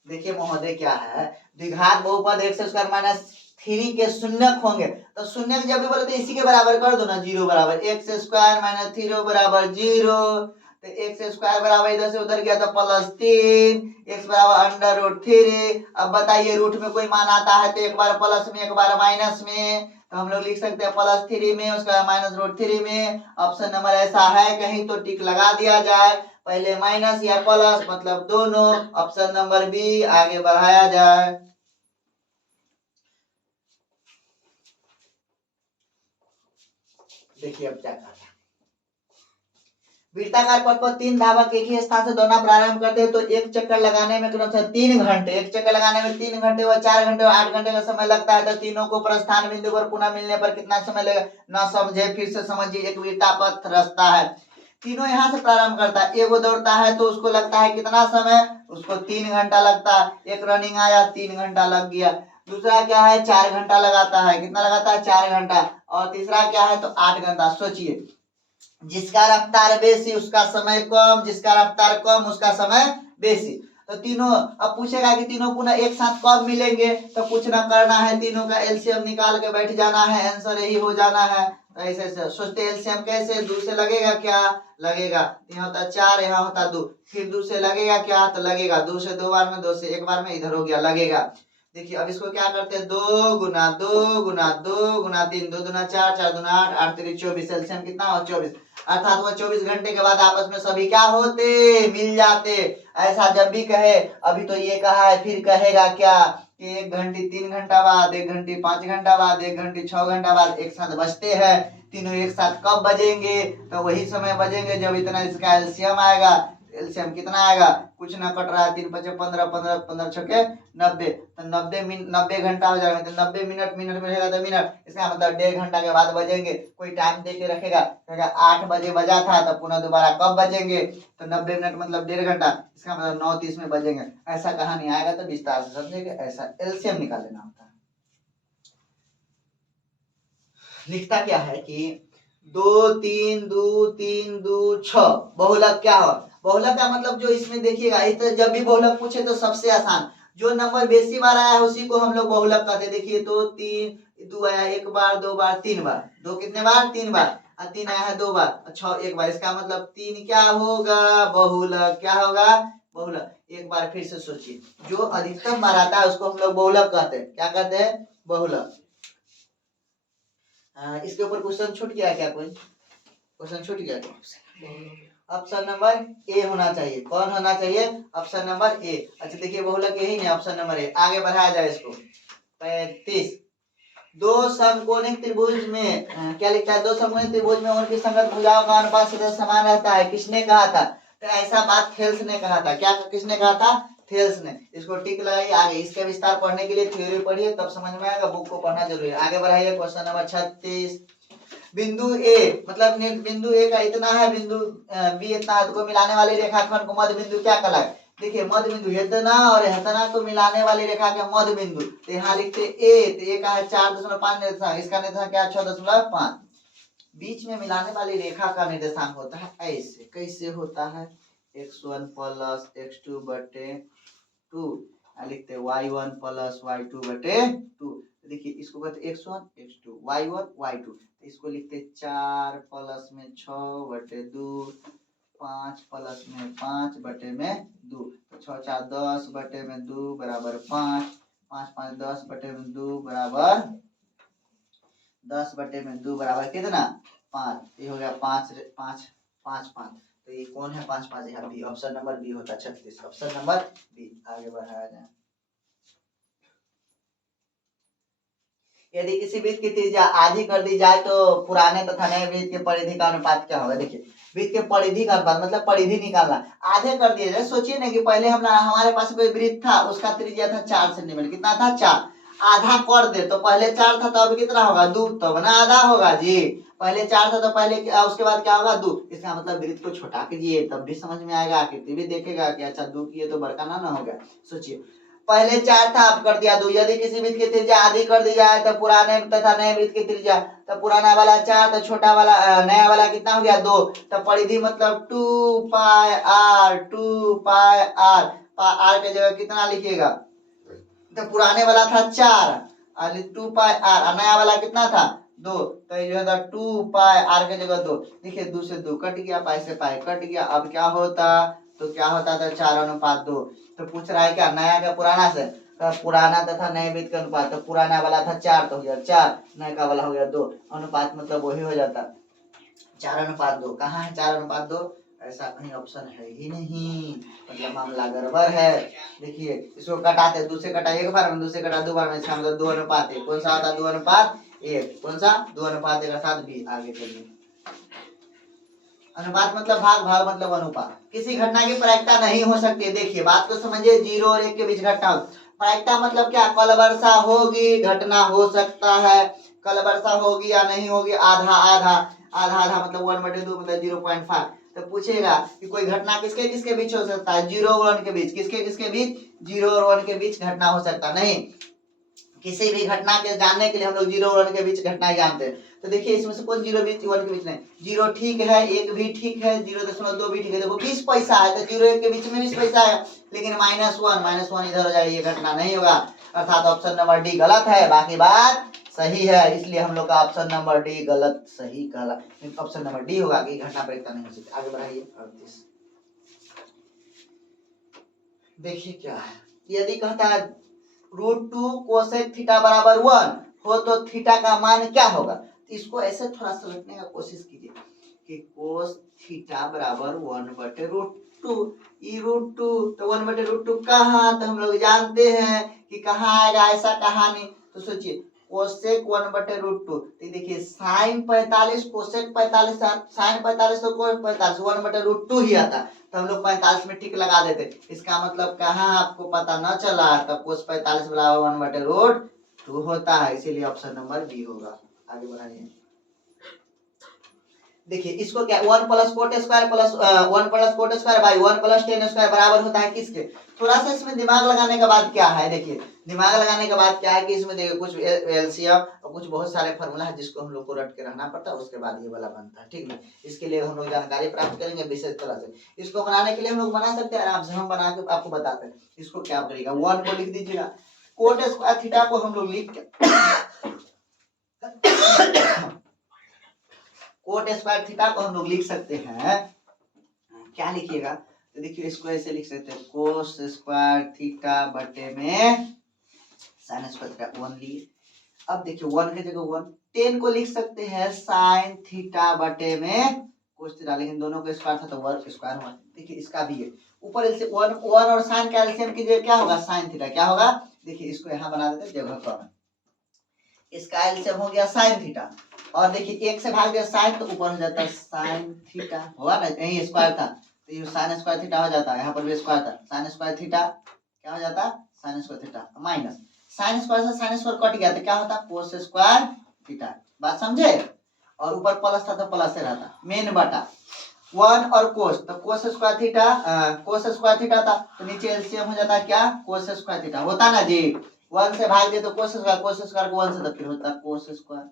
देखिए महोदय क्या है, द्विघात बहुपद x² - 3 के शून्यक होंगे। तो शून्यक जब भी बोले तो इसी के बराबर कर दो ना, 0 बराबर x² - 3 बराबर 0। तो x² बराबर इधर से उधर गया तो +3, x बराबर √3। अब बताइए रूट में कोई मान आता है तो एक बार प्लस में एक बार माइनस में। तो हम लोग लिख सकते हैं +3 में, उसका -√3 में। ऑप्शन नंबर ऐसा है, कहीं तो टिक लगा दिया जाए। पहले माइनस या प्लस मतलब दोनों। Option number B. आगे बढ़ाया जाए। देखिए अब क्या करना है। वृत्ताकार पथ पर 3 धावक एक ही स्थान से दौड़ना प्रारंभ करते हैं तो एक चक्कर लगाने में क्रमशः 3 घंटे, एक चक्कर लगाने में 3 घंटे व 4 घंटे और 8 घंटे का समय लगता है। तो तीनों को प्रस्थान बिंदु पर पुनः मिलने पर कितना समय लगेगा? ना समझे, फिर से समझिए। एक वृत्तापथ रास्ता है, तीनों यहाँ से प्रारंभ करता है। एक वो दौड़ता है तो उसको लगता है कितना समय? उसको 3 घंटा लगता है। एक रनिंग आया 3 घंटा लग गया। दूसरा क्या है? 4 घंटा लगाता है। कितना लगाता है? 4 घंटा। और तीसरा क्या है? तो 8 घंटा। सोचिए, जिसका रफ्तार बेसी उसका समय कम, जिसका रफ्तार कम उसका समय बेसी। तो तीनों अब पूछेगा कि तीनों पुनः एक साथ कब मिलेंगे? तो कुछ ना करना है, तीनों का एलसीएम निकाल के बैठ जाना है, आंसर यही हो जाना है। तो ऐसे सोचते एलसीएम कैसे? 2 से लगेगा क्या? लगेगा, यहाँ होता 4, यहाँ होता 2, फिर 2 से लगेगा क्या? तो लगेगा 2 से 2 बार में, 2 से 1 बार में, इधर हो गया लगेगा। देखिए अब इसको क्या करते हैं? 2 गुना 2 गुना 2 गुना 3, 2 दूना 4, 4 दूना 8, 8 3 24, एलसीएम कितना हो? 24। अर्थात वह 24 घंटे के बाद आपस में सभी क्या होते? मिल जाते। ऐसा जब भी कहे, अभी तो ये कहा है, फिर कहेगा क्या कि 1 घंटे 3 घंटा बाद, 1 घंटे 5 घंटा बाद, 1 घंटे 6 घंटा बाद एक साथ बजते हैं। तीनों एक साथ कब बजेंगे? तो वही समय बजेंगे जब इतना इसका एलसीएम आएगा। एलसीएम कितना आएगा? कुछ ना कट रहा है, 3 5 15, 15 15 छके 90, तो 90 घंटा हो जाएगा। तो 90 मिनट, मिनट में रहेगा तो मिनट, इसका मतलब 1.5 घंटा के बाद बजेंगे। कोई टाइम दे के रखेगा, कहेगा 8 बजे बजा था, तो पुनः दोबारा कब बजेंगे? तो 90 मिनट मतलब 1.5 घंटा, इसका मतलब 9:30 में बजेंगे। ऐसा कहानी आएगा तो विस्तार से समझेंगे। ऐसा एलसीएम निकाल लेना होता है। लिखता क्या है कि 2 3 2 3 2 6 बहुलक क्या हो? बहुलक का मतलब जो इसमें देखिएगा, इस तरह जब भी बहुलक पूछे तो सबसे आसान, जो नंबर बेसी बार आया है उसी को हम लोग बहुलक कहते हैं। देखिए तो 3 2 आया 1 बार 2 बार 3 बार, 2 कितने बार? 3 बार, और 3 आया है 2 बार, 6 1 बार, इसका मतलब 3 क्या होगा? बहुलक। क्या होगा? बहुलक। एक बार फिर से सोचिए, जो अधिकतम बार आता है उसको हम लोग बहुलक कहते हैं। क्या कहते हैं? बहुलक। इसके ऊपर क्वेश्चन छूट गया क्या? कोई क्वेश्चन छूट गया क्या? ऑप्शन नंबर ए होना चाहिए। कौन होना चाहिए? Option number A. अच्छा देखिए बहुलक यही नहीं, ऑप्शन नंबर ए। आगे बढ़ाया जाए इसको। 35, दो समकोणिक त्रिभुज में क्या लिखता है? दो समकोणिक त्रिभुज में उनकी संगत भुजाओं का अनुपात सदैव समान रहता है। किसने कहा था? तो ऐसा बात थेल्स ने कहा था। क्या किसने कहा था? थेल्स ने। इसको टिक लगाइए। आगे इसका विस्तार पढ़ने के लिए थ्योरी पढ़िए, तब समझ में आएगा। बुक को पढ़ना जरूरी है। आगे बढ़ाइए। क्वेश्चन नंबर 36, बिंदु ए मतलब बिंदु ए का इतना है, बिंदु बी इतना है, को मिलाने वाली रेखाखंड को मध्य बिंदु क्या कहलाए? देखिए मध्य बिंदु हेतना और हेतना को मिलाने वाली रेखा के मध्य बिंदु, तो यहाँ लिखते ए, तो ए का है 4.5 निर्देशांक, इसका निर्देशांक क्या? 6.5। बीच में मिलाने वाली रेखा का निर्देशांक होता है ऐसे। कैसे होता है? x1 प्लस x2 बटे 2, लिखते y1 प्लस y2 बटे 2। देखिए इसको कहते x1 x2, y1 y2। इसको लिखते 4 प्लस में 6 बटे 2, 5 प्लस में 5 बटे में 2, तो 6 4 10 बटे में 2 बराबर 5, 5 5 10 बटे में 2 बराबर 10 बटे में 2 बराबर कितना? 5। ये हो गया 5 5 5 5। तो ये कौन है? 5 5, यहाँ बी। ऑप्शन नंबर बी होता है 36। Option number B. आगे बढ़ाया जाए। यदि किसी वृत्त की त्रिज्या आधी कर दी जाए तो पुराने तथा नए वृत्त के परिधि का अनुपात क्या होगा? देखिए वृत्त के परिधि का अनुपात मतलब परिधि निकालना। आधे कर दिए जाए, सोचिए ना कि पहले हमारे पास कोई वृत्त था, उसका त्रिज्या था 4 सेंटीमीटर। कितना था? 4। आधा कर दे तो पहले 4 था, तो अब कितना होगा? 2, तब ना आधा होगा जी। पहले 4 था तो पहले उसके बाद क्या होगा? 2। इसका मतलब वृत्त को छोटा कीजिए, तब भी समझ में आएगा। आकृति भी देखेगा कि अच्छा 2 किए तो बड़का ना हो गया। सोचिए पहले 4 था, अब कर दिया 2। यदि किसी वृत्त की त्रिज्या आधी कर दी जाए तो पुराने तथा नए वृत्त की त्रिज्या, तो पुराना वाला 4, तो छोटा वाला नया वाला कितना हो गया? 2। तो परिधि मतलब 2 पाई आर, 2 पाई आर। आर की जगह कितना लिखिएगा? तो पुराने वाला था 4 और 2 पाई आर, और नया वाला कितना था? 2। तो ये जो था 2 पाई आर की जगह 2। देखिए 2 से 2 कट गया, पाई से पाई कट गया। अब क्या होता? तो क्या होता था? 4:2। तो पूछ रहा है क्या? नया का पुराना से? तो पुराना तथा नए वृत्त का अनुपात, तो पुराना वाला था 4 तो हो गया 4, नए का वाला हो गया 2। अनुपात मतलब वही हो जाता 4:2। कहाँ है 4:2? ऐसा कहीं ऑप्शन है ही नहीं, मतलब मामला गड़बड़ है। देखिए इसको कटाते, 2 से कटा 1 बार में, 2 से कटा 2 बार में, इसका मतलब 2:1। कौन सा होता? 2:1। 1। कौन सा? 2:1 का साथ भी। आगे चलिए। अनुपात मतलब भाग, भाग मतलब अनुपात। किसी घटना की प्रायिकता नहीं हो सकती। देखिए बात को समझिए, 0 और 1 के बीच घटना। प्रायिकता मतलब क्या? कल वर्षा होगी, घटना हो सकता है। कल वर्षा होगी या नहीं होगी, आधा आधा। आधा आधा मतलब 1/2 मतलब 0.5। तो पूछेगा कि कोई घटना किसके किसके बीच हो सकता है? 0 और 1 के बीच। किसके किसके बीच? 0 और 1 के बीच घटना हो सकता नहीं। किसी भी घटना के जानने के लिए हम लोग 0 और 1 के बीच घटना ही जानते हैं। तो देखिए इसमें से कौन 0 बीच 1 के बीच नहीं? 0 ठीक है, 1 भी ठीक है, 0.2 भी ठीक है। देखो 20 पैसा है, तो 0 1 के बीच में 20 पैसा है। लेकिन -1 इधर हो जाएगा, ये घटना नहीं होगा। अर्थात ऑप्शन नंबर डी गलत है। बाकी बात सही है, इसलिए हम लोग का ऑप्शन नंबर डी गलत सही कहला। ऑप्शन नंबर डी होगा कि घटना प्रायिकता नहीं हो सकती। आगे बढ़ाइए। 38 देखिए क्या है। यदि कहता है √2 कोसेक थीटा बराबर 1 हो तो थीटा का मान क्या होगा? तो इसको ऐसे थोड़ा समझने का कोशिश कीजिए कि कोस थीटा बराबर 1/√2। ई √2 तो 1/√2 कहाँ? तो हम लोग जानते हैं कि कहाँ आएगा, ऐसा कहा नहीं। तो सोचिए कोसेक 1/√2। तो देखिए साइन 45 कोसेक 45, साइन 45 तो कोस 45 1/√2 ही आता। तो हम लोग 45 में टिक लगा देते। इसका मतलब कहाँ आपको पता न चला, तब कोस 45 बराबर 1/√2 होता है। इसीलिए ऑप्शन नंबर बी होगा। आगे बढ़ाइए। देखिए इसको क्या, 1 + coat square plus 1 + coat square by 1 + ten square बराबर होता है किसके? थोड़ा सा इसमें दिमाग लगाने के बाद क्या है, देखिए दिमाग लगाने के बाद क्या है कि इसमें देखिए कुछ एलसीएम और कुछ बहुत सारे फार्मूला है जिसको हम लोग को रट के रहना पड़ता है, उसके बाद ये वाला बनता है। ठीक है, इसके लिए हम लोग जानकारी प्राप्त करेंगे विशेष तरह से। इसको बनाने के लिए हम लोग बना सकते हैं आराम से, हम बना के आपको बताते हैं। इसको क्या करिएगा, 1 को लिख दीजिएगा, कोट स्क्वायर थीटा को हम लोग लिख के कोट स्क्वायर थीटा को हम लोग लिख सकते हैं, क्या लिखिएगा? तो देखिए इसको ऐसे लिख सकते हैं, कोस स्क्वायर थीटा बटे में साइन स्क्वायर थीटा 1 लिए। अब देखिए 1 की जगह 1, 10 को लिख सकते हैं साइन थीटा बटे में कोस थीटा, लेकिन दोनों को स्क्वायर था तो वर्ग स्क्वायर हुआ। देखिए इसका भी है, ऊपर एलसीएम 1 और साइन का एलसीएम कीजिए, क्या होगा? Sine theta. क्या होगा? देखिए इसको यहाँ बना देते जगह कम, इसका एलसीएम हो गया साइन थीटा। और देखिए 1 से भाग दिया साइन तो ऊपर हो जाता है साइन थीटा, होगा ना? यही स्क्वायर था तो ये साइन स्क्वायर थीटा हो जाता है। यहाँ पर भी स्क्वायर था, साइन स्क्वायर थीटा क्या हो जाता? Sine square theta minus sine square से साइन स्क्वायर कट गया तो क्या होता? Cos square theta. बात समझे? और ऊपर प्लस था तो प्लस से रहता, मेन बटा 1 और कोस, तो cos square theta cos square theta था तो नीचे एलसीएम हो जाता क्या? कोस स्क्वायर थीटा होता ना जी। 1 से भाग दे तो कोस स्क्वायर को 1 से तो फिर होता cos square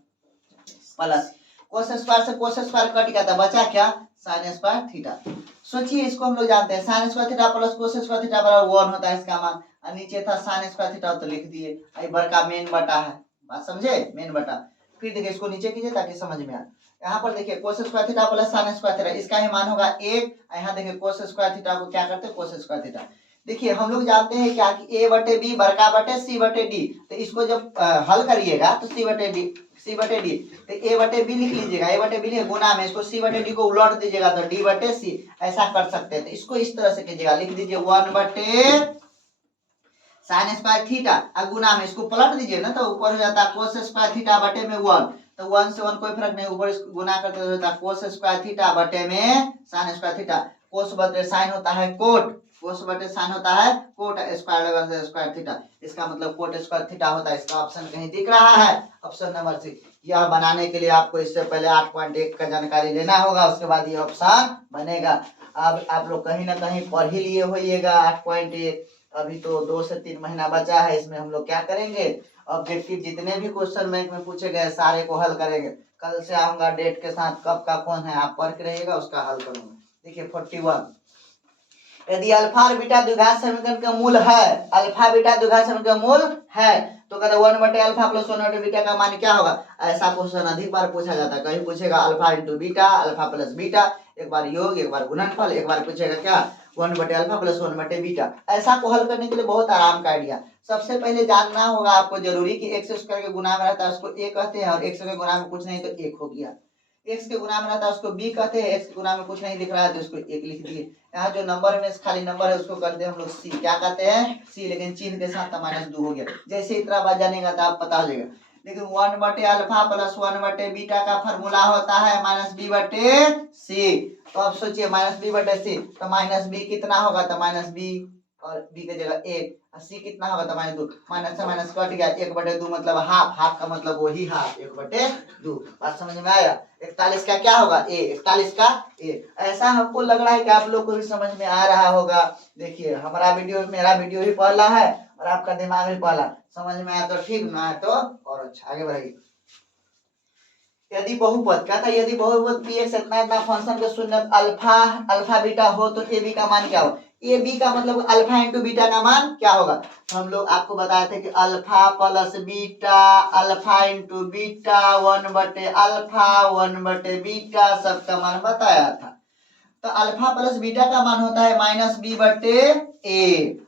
plus cos square से कोस स्क्वायर कट गया था, बचा क्या? Sine square theta. सोचिए इसको हम लोग जानते हैं sine square theta plus cos square theta बराबर 1 होता है इसका मान। और नीचे था साइन स्क्वायर थीटा तो लिख दिए, आई बड़का मेन बटा है। बात समझे? मेन बटा। फिर देखिए इसको नीचे कीजिए ताकि समझ में आए। यहाँ पर देखिए cos square theta plus sine square theta, इसका ही मान होगा 1। यहाँ देखिए कोस स्क्वायर थीटा को क्या करते हैं? Cos square theta. देखिए हम लोग जानते हैं क्या कि a बटे b बड़का बटे c बटे d, तो इसको जब हल करिएगा तो c बटे d तो a बटे b लिख लीजिएगा, a बटे b लिखे गुना में इसको c बटे d को उलट दीजिएगा तो d बटे c, ऐसा कर सकते हैं। तो इसको इस तरह से कीजिएगा, लिख दीजिए 1 बटे साइन स्क्वायर थीटा और गुना में इसको पलट दीजिए ना तो ऊपर हो जाता है कोस स्क्वायर थीटा बटे में 1, तो 1 से 1 कोई फर्क नहीं, ऊपर गुना करते हो जाता है कोस स्क्वायर थीटा बटे में साइन स्क्वायर थीटा। कोस बटे साइन होता है कोट, कोस बटे साइन होता है कोट स्क्वायर लगा से स्क्वायर थीटा, इसका मतलब कोट स्क्वायर थीटा होता है। इसका ऑप्शन कहीं दिख रहा है? Option number C. यह बनाने के लिए आपको इससे पहले 8.1 का जानकारी लेना होगा, उसके बाद ये ऑप्शन बनेगा। अब आप लोग कहीं ना कहीं पढ़ ही लिए होइएगा 8.1। अभी तो 2 से 3 महीना बचा है, इसमें हम लोग क्या करेंगे? ऑब्जेक्टिव जितने भी क्वेश्चन बैंक में पूछे गए सारे को हल करेंगे। कल से आऊंगा डेट के साथ, कब का कौन है आप पढ़ के रहिएगा, उसका हल करूंगा। देखिए 41, यदि अल्फा और बीटा द्विघात समीकरण का मूल है, अल्फा बीटा द्विघात समीकरण का मूल है तो कहते 1 बटे अल्फा प्लस 1 बटे बीटा का मान क्या होगा? ऐसा क्वेश्चन अधिक बार पूछा जाता है। कहीं पूछेगा alpha into beta, alpha plus beta, एक बार योग, एक बार गुणनफल, एक बार पूछेगा क्या 1 बटे अल्फा प्लस 1 बटे बीटा। ऐसा को हल करने के लिए बहुत आराम का आइडिया। सबसे पहले जानना होगा आपको जरूरी कि एक्स स्क्वायर के गुना में रहता है उसको ए कहते हैं, और एक्स के गुना में कुछ नहीं तो 1 हो गया। एक्स के गुना में रहता है उसको बी कहते हैं, एक्स के गुना में कुछ नहीं दिख रहा है तो उसको 1 लिख दिए। यहाँ जो नंबर में खाली नंबर है उसको करते हैं हम लोग सी, क्या कहते हैं? सी, लेकिन चिन्ह के साथ -2 हो गया। जैसे इतना बात जानेगा तो आप पता हो जाएगा। देखिए 1/अल्फा प्लस 1/बीटा का फॉर्मूला होता है -b/c। तो अब सोचिए -b/c, तो -b कितना होगा, तो -b और b की जगह 1, और c कितना होगा, तो -2। माइनस से माइनस कट गया, 1/2 मतलब हाफ, हाफ का मतलब वही हाफ 1/2। बात समझ में आया। 41 का क्या होगा, a, 41 का a। ऐसा हमको लग रहा है कि आप लोग को भी समझ में आ रहा होगा। देखिए मेरा वीडियो भी पहला है और आपका दिमाग भी पहला, समझ में आया तो ठीक, ना है तो और अच्छा। आगे बढ़ाइए। यदि बहुपद कहता है, यदि बहुपद px इतना इतना फंक्शन के शून्य अल्फा बीटा हो तो ए बी का मान क्या हो। ए बी का मतलब अल्फा इंटू बीटा का मान क्या होगा। तो हम लोग आपको बताए थे कि alpha plus beta, alpha into beta, 1/अल्फा 1/बीटा सबका मान बताया था। तो अल्फा प्लस बीटा का मान होता है -b/a,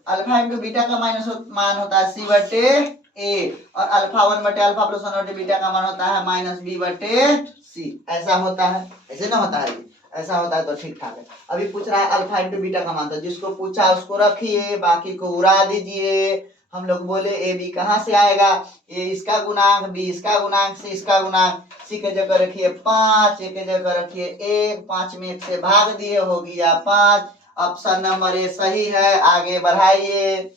अल्फा इंटू बीटा का मान होता है c/a, और अल्फा 1/अल्फा प्लस 1/बीटा का मान होता है -b/c। ऐसा होता है, ऐसे ना होता है, ऐसा होता है तो ठीक ठाक है। अभी पूछ रहा है अल्फा इंटू बीटा का मान, तो जिसको पूछा उसको रखिए, बाकी को उड़ा दीजिए। हम लोग बोले ए बी कहाँ से आएगा, ए इसका गुणांक, बी इसका गुणांक, सी इसका गुणांक। सी के जगह रखिए 5, ए के जगह रखिए 1, 5 में 1 से भाग दिए, हो गया 5। ऑप्शन नंबर ए सही है। आगे बढ़ाइए।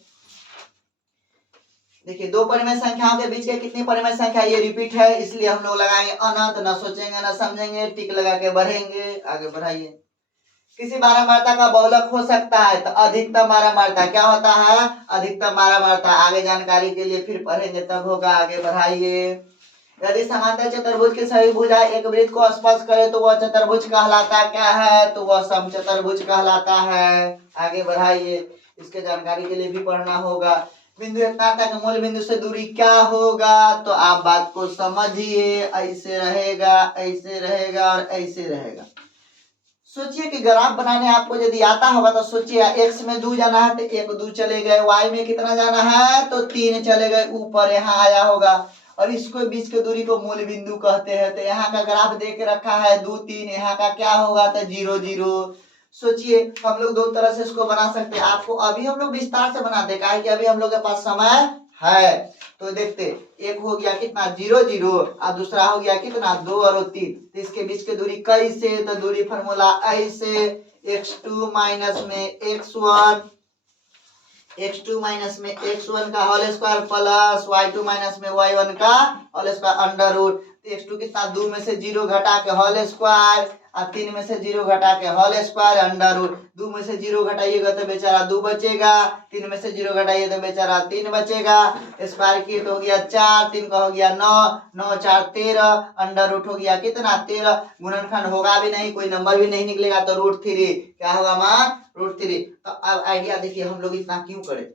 देखिए दो परिमेय संख्याओं के बीच के कितनी परिमेय संख्या, ये रिपीट है इसलिए हम लोग लगाएंगे अनंत, न सोचेंगे न समझेंगे, टिक लगा के बढ़ेंगे। आगे बढ़ाइए। किसी बारहमार्ता का बहुलक हो सकता है, तो अधिकतम बारहमार्ता क्या होता है, अधिकतम बारहमार्ता। आगे जानकारी के लिए फिर पढ़ेंगे तब होगा। आगे बढ़ाइए। यदि समांतर चतुर्भुज की सभी भुजाएं एक वृत्त को स्पर्श करे तो वह चतुर्भुज कहलाता क्या है, तो वह समचतुर्भुज कहलाता है। आगे बढ़ाइए। इसके जानकारी के लिए भी पढ़ना होगा। बिंदु इतना तक मूल बिंदु से दूरी क्या होगा, तो आप बात को समझिए। ऐसे रहेगा, ऐसे रहेगा और ऐसे रहेगा। सोचिए कि ग्राफ बनाने आपको यदि आता होगा तो सोचिए, x में 2 जाना है तो 1 2 चले गए, y में कितना जाना है तो 3 चले गए, ऊपर यहाँ आया होगा, और इसको बीच की दूरी को मूल बिंदु कहते हैं। तो यहाँ का ग्राफ दे के रखा है 2 3, यहाँ का क्या होगा तो 0 0। सोचिए हम लोग दो तरह से इसको बना सकते हैं। आपको अभी हम लोग विस्तार से बनाते हैं, काहे कि अभी हम लोग के पास समय है। तो देखते, एक हो गया कितना 0 0, और दूसरा हो गया कितना 2 और 3। तो इसके बीच की दूरी कैसे, तो दूरी फार्मूला ऐसे, x2 माइनस में x1, x2 माइनस में x1 का whole square plus y2 minus में y1 का whole square under root. x2 कितना 2 में से 0 घटा के होल स्क्वायर, और 3 में से 0 घटा के होल स्क्वायर अंडर रूट। 2 में से 0 घटाइएगा तो बेचारा 2 बचेगा, 3 में से 0 घटाइए तो बेचारा 3 बचेगा। स्क्वायर किए तो हो गया 4, 3 का हो गया 9, 9 4 13, अंडर रूट हो गया कितना 13। गुणनखंड होगा भी नहीं, कोई नंबर भी नहीं निकलेगा, तो √3 क्या होगा मान √3। तो अब आइडिया देखिए हम लोग इतना क्यों करें,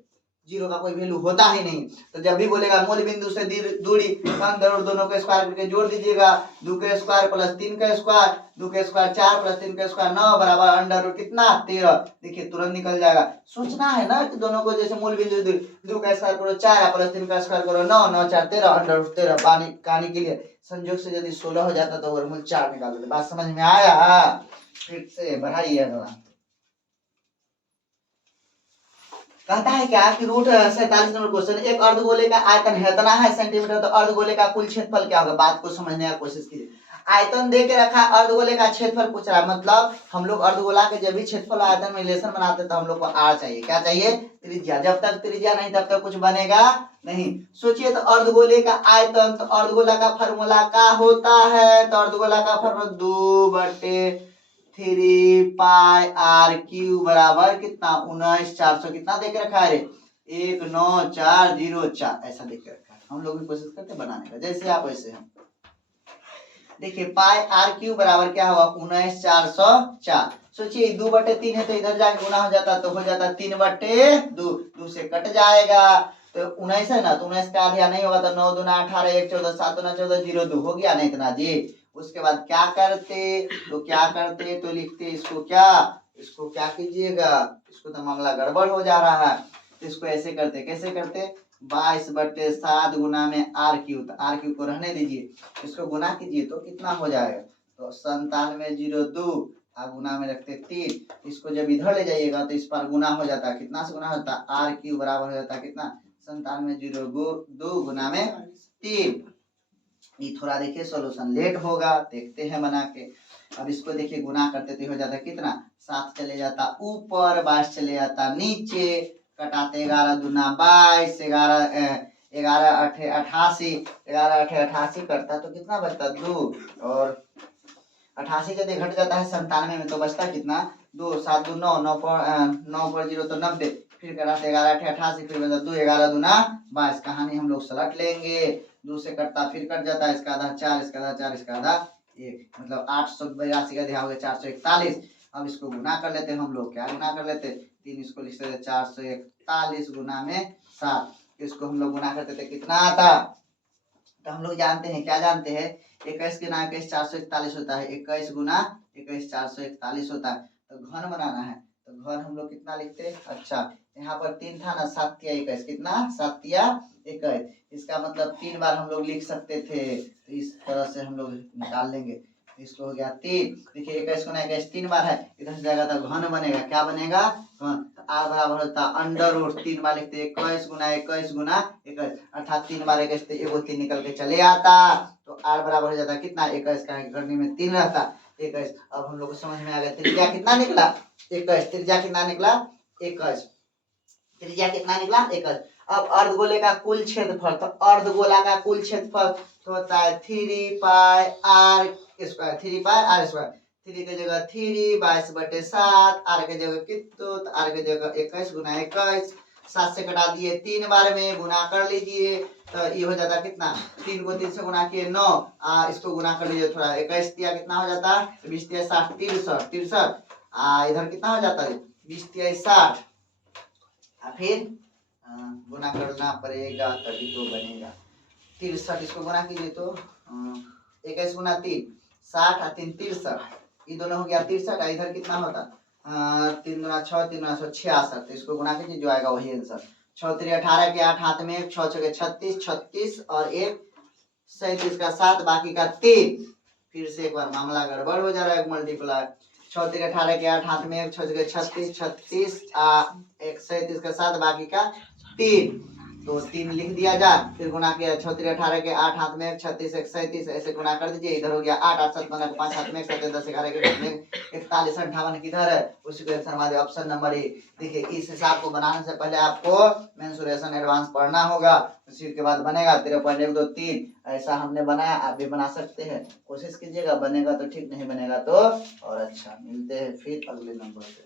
जीरो का कोई वैल्यू होता ही नहीं। तो जब भी बोलेगा मूल बिंदु से दूरी, अंदर और दोनों को स्क्वायर करके जोड़ दीजिएगा। 2 का स्क्वायर प्लस 3 का स्क्वायर, 2 का स्क्वायर 4 प्लस 3 का स्क्वायर 9 बराबर अंडर रूट कितना 13। देखिए तुरंत निकल जाएगा। सोचना है ना कि दोनों को जैसे मूल बिंदु 2 का स्क्वायर करो 4 प्लस 3 का स्क्वायर करो 9, 9 4 13 अंडर रूट 13। पानी कहानी के लिए संयोग से यदि 16 हो जाता तो वर्गमूल 4 निकाल देते। बात समझ में आया। फिर से बढ़ाइए अगला। कहता है क्या कि √47 नंबर क्वेश्चन, एक अर्धगोले का आयतन इतना है सेंटीमीटर, तो अर्धगोले का कुल क्षेत्रफल क्या होगा। बात को समझने का कोशिश कीजिए। आयतन दे के रखा, अर्धगोले का क्षेत्रफल पूछ रहा है, मतलब हम लोग अर्धगोला के जब भी क्षेत्रफल आयतन में रिलेशन बनाते हैं तो हम लोग को आर चाहिए। क्या चाहिए, त्रिज्या। जब तक त्रिज्या नहीं तब तक कुछ बनेगा नहीं। सोचिए तो अर्धगोले का आयतन, तो अर्धगोला का फॉर्मूला क्या होता है, तो अर्धगोला का फॉर्मूला 2/3 पाई आर क्यू बराबर कितना 19,400 कितना देख रखा है, 19,404 ऐसा देख रखा है। हम लोग भी कोशिश करते हैं बनाने का, जैसे आप वैसे हम। देखिए पाई आर क्यू बराबर क्या होगा 19,404। सोचिए 2/3 है तो इधर जाके गुना हो जाता, तो हो जाता 3/2, 2 से कट जाएगा तो 19 है ना, तो 19 का आधा नहीं होगा तो 9 दूना 18, 1 14, 7 दूना 14, 0 2 हो गया ना इतना जी। उसके बाद क्या करते, तो लिखते इसको क्या कीजिएगा, इसको तो मामला गड़बड़ हो जा रहा है। तो इसको ऐसे करते, कैसे करते, 22/7 गुना में आर क्यू, तो आर क्यू को रहने दीजिए, इसको गुना कीजिए तो कितना हो जाएगा, तो 97,02 गुना में रखते 3। इसको जब इधर ले जाइएगा तो इस पर गुना हो जाता है, कितना से गुना होता है, आर क्यू बराबर हो जाता है कितना 97,02 गुना में 3। ये थोड़ा देखिए सोल्यूशन लेट होगा, देखते हैं बना के। अब इसको देखिए गुना करते तो हो जाता कितना, 7 चले जाता ऊपर, 22 चले जाता नीचे, कटाते 11 दूना 22, 11 अठे 88, 11 अठे 88 करता तो कितना बचता 2, और 88 यदि घट जाता है 97 में तो बचता कितना 2, 7 2 9, 9 पर 0 तो 90, फिर कराते 11 अठे 88, फिर बचता 2, 11 दूना 22। कहानी हम लोग सलट लेंगे, 2 से कटता फिर कट जाता है, इसका आधा 4, इसका आधा 4, इसका आधा 1, मतलब 882 का ध्यान हो गया 441। अब इसको गुना कर लेते हम लोग, क्या गुना कर लेते, 3 इसको लिख सकते 441 गुना में 7, इसको हम लोग गुना करते थे कितना आता, तो हम लोग जानते हैं, क्या जानते हैं, 21 गुना 21 441 होता है, 21 गुना 21 441 होता है। तो घन बनाना है तो घन हम लोग कितना लिखते हैं, अच्छा यहाँ पर 3 था ना, 7 तिया 21, कितना 7 तिया 21, इसका मतलब 3 बार हम लोग लिख सकते थे, तो इस तरह से हम लोग निकाल लेंगे। इसको हो गया 3, देखिए 21 गुना 21 3 बार है, इधर से जाएगा तो घन बनेगा, क्या बनेगा घन, आर बराबर होता अंडर रूट 3 बार लिखते 21 गुना 21 गुना 21, अर्थात 3 बार 21 तो एगो 3 निकल के चले आता, तो आर बराबर हो जाता कितना 21 का करने में 3 रहता 21। अब हम लोग को समझ में आ गया त्रिज्या कितना निकला 21, त्रिज्या कितना निकला 21, त्रिज्या कितना निकला 21। अब अर्धगोले का कुल क्षेत्रफल, तो अर्धगोला का कुल क्षेत्रफल तो होता है 3 pi R square, 3 pi R square, 3 की जगह 3, 22/7, आर की जगह कितना, तो आर की जगह 21 गुना 21, 7 से कटा दिए 3 बार में गुना कर लीजिए, तो ये हो जाता कितना, 3 को 3 से गुना किए 9, इसको गुना कर लीजिए थोड़ा, 21 तिया कितना हो जाता, 20 तिया 60, 63, इधर कितना हो जाता है 20 तिया 60, फिर गुना करना पड़ेगा तभी तो बनेगा 63, इसको गुना कीजिए तो 21 गुना 3 60 और 3 63, ये दोनों हो गया 63, इधर कितना होता 3 गुना 6, 3 गुना 6 66, तो इसको गुना कीजिए जो आएगा वही आंसर, 6 3 18 के 8 हाथ में 6 6 36, 36 और 1 37 का 7 बाकी का 3, फिर से एक बार मामला गड़बड़ हो जा रहा है, मल्टीप्लाई 6 3 18 के 8 हाथ में 6 6 36, 36 1 37 का 7 बाकी का 3, तो 3 लिख दिया जाए, फिर गुना किया 6 3 18 के 8 हाथ में 36 1 37, ऐसे गुना कर दीजिए, इधर हो गया 8 8 7 15 5 हाथ में 7 10 11 के हाथ में 41 58 किधर है, उसी को आंसर हमारे ऑप्शन नंबर ए। देखिए इस हिसाब को बनाने से पहले आपको मेंसुरेशन एडवांस पढ़ना होगा, उसी के बाद बनेगा 13.123, ऐसा हमने बनाया, आप भी बना सकते हैं, कोशिश कीजिएगा, बनेगा तो ठीक, नहीं बनेगा तो और अच्छा। मिलते हैं फिर अगले नंबर पे।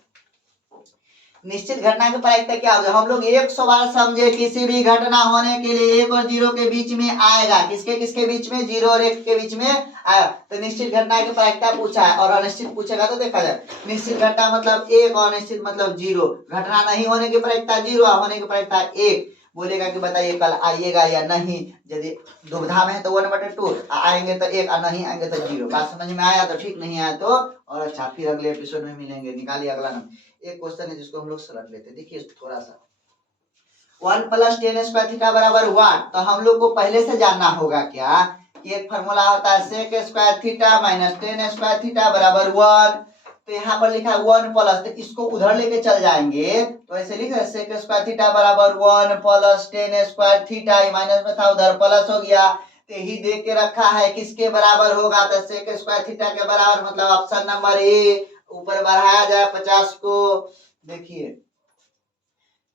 निश्चित घटना की प्रायिकता क्या होगा, हम लोग 100 बार समझे, किसी भी घटना होने के लिए 1 और 0 के बीच में आएगा, किसके किसके बीच में, 0 और 1 के बीच में आएगा, तो निश्चित घटना की प्रायिकता पूछा है, और अनिश्चित पूछेगा तो देखा जाए, निश्चित घटना मतलब 1 और अनिश्चित मतलब 0, घटना नहीं होने की प्रायिकता 0 और होने की प्रायिकता 1, बोलेगा कि बताइए कल आइएगा या नहीं, यदि दुविधा में है तो 1/2, आएंगे तो 1 और नहीं आएंगे तो 0, बात समझ में आया तो ठीक, नहीं आया तो और अच्छा, फिर अगले एपिसोड में मिलेंगे। निकालिए अगला नंबर, एक क्वेश्चन है जिसको हम लोग सलट लेते हैं, देखिए थोड़ा सा 1 + tan स्क्वायर थीटा बराबर 1, तो हम लोग को पहले से जानना होगा क्या कि एक फार्मूला होता है sec square theta minus tan square theta बराबर 1, तो यहाँ पर लिखा है 1 प्लस, तो इसको उधर लेके चल जाएंगे, तो ऐसे लिखा है sec स्क्वायर थीटा बराबर 1 + tan स्क्वायर थीटा, माइनस में था उधर प्लस हो गया, तो यही देख के रखा है किसके बराबर होगा, तो sec स्क्वायर थीटा के बराबर, मतलब ऑप्शन नंबर ए, ऊपर बढ़ाया जाए 50 को, देखिए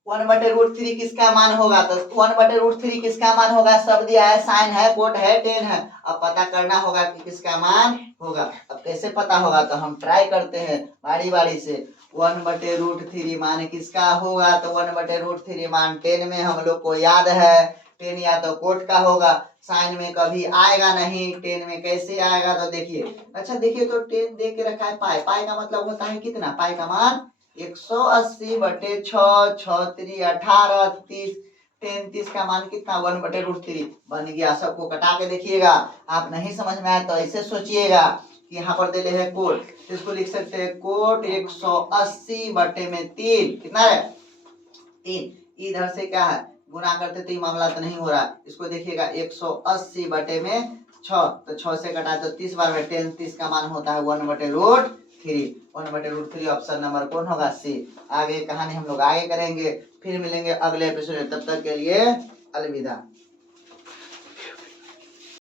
1/√3 किसका मान होगा, तो 1/√3 किसका मान होगा, सब दिया है, साइन है, कोट है, टेन है, अब पता करना होगा कि किसका मान होगा। अब कैसे पता होगा, तो हम ट्राई करते हैं बारी बारी से। 1/√3 मान किसका होगा, तो 1/√3 मान टेन में हम लोग को याद है, टेन या तो कोट का होगा, साइन में कभी आएगा नहीं, टेन में कैसे आएगा, तो देखिए, अच्छा देखिए तो टेन दे के रखा है पाई, पाई का मतलब होता है कितना, पाई का मान 180/6, 6 3 18, 30, 33 का मान कितना 1/√3 बन गया। सबको कटा के देखिएगा, आप नहीं समझ में आया तो ऐसे सोचिएगा कि यहाँ पर दे है कोट, इसको लिख सकते हैं कोट 180/3, कितना है 3, इधर से क्या है गुना करते तो ये मामला तो नहीं हो रहा, इसको देखिएगा 180/6, तो 6 से कटा तो 30 बार में 10, 30 का मान होता है 1/√3, 1/√3 ऑप्शन नंबर कौन होगा, सी। आगे कहानी हम लोग आगे करेंगे, फिर मिलेंगे अगले एपिसोड में, तब तक के लिए अलविदा।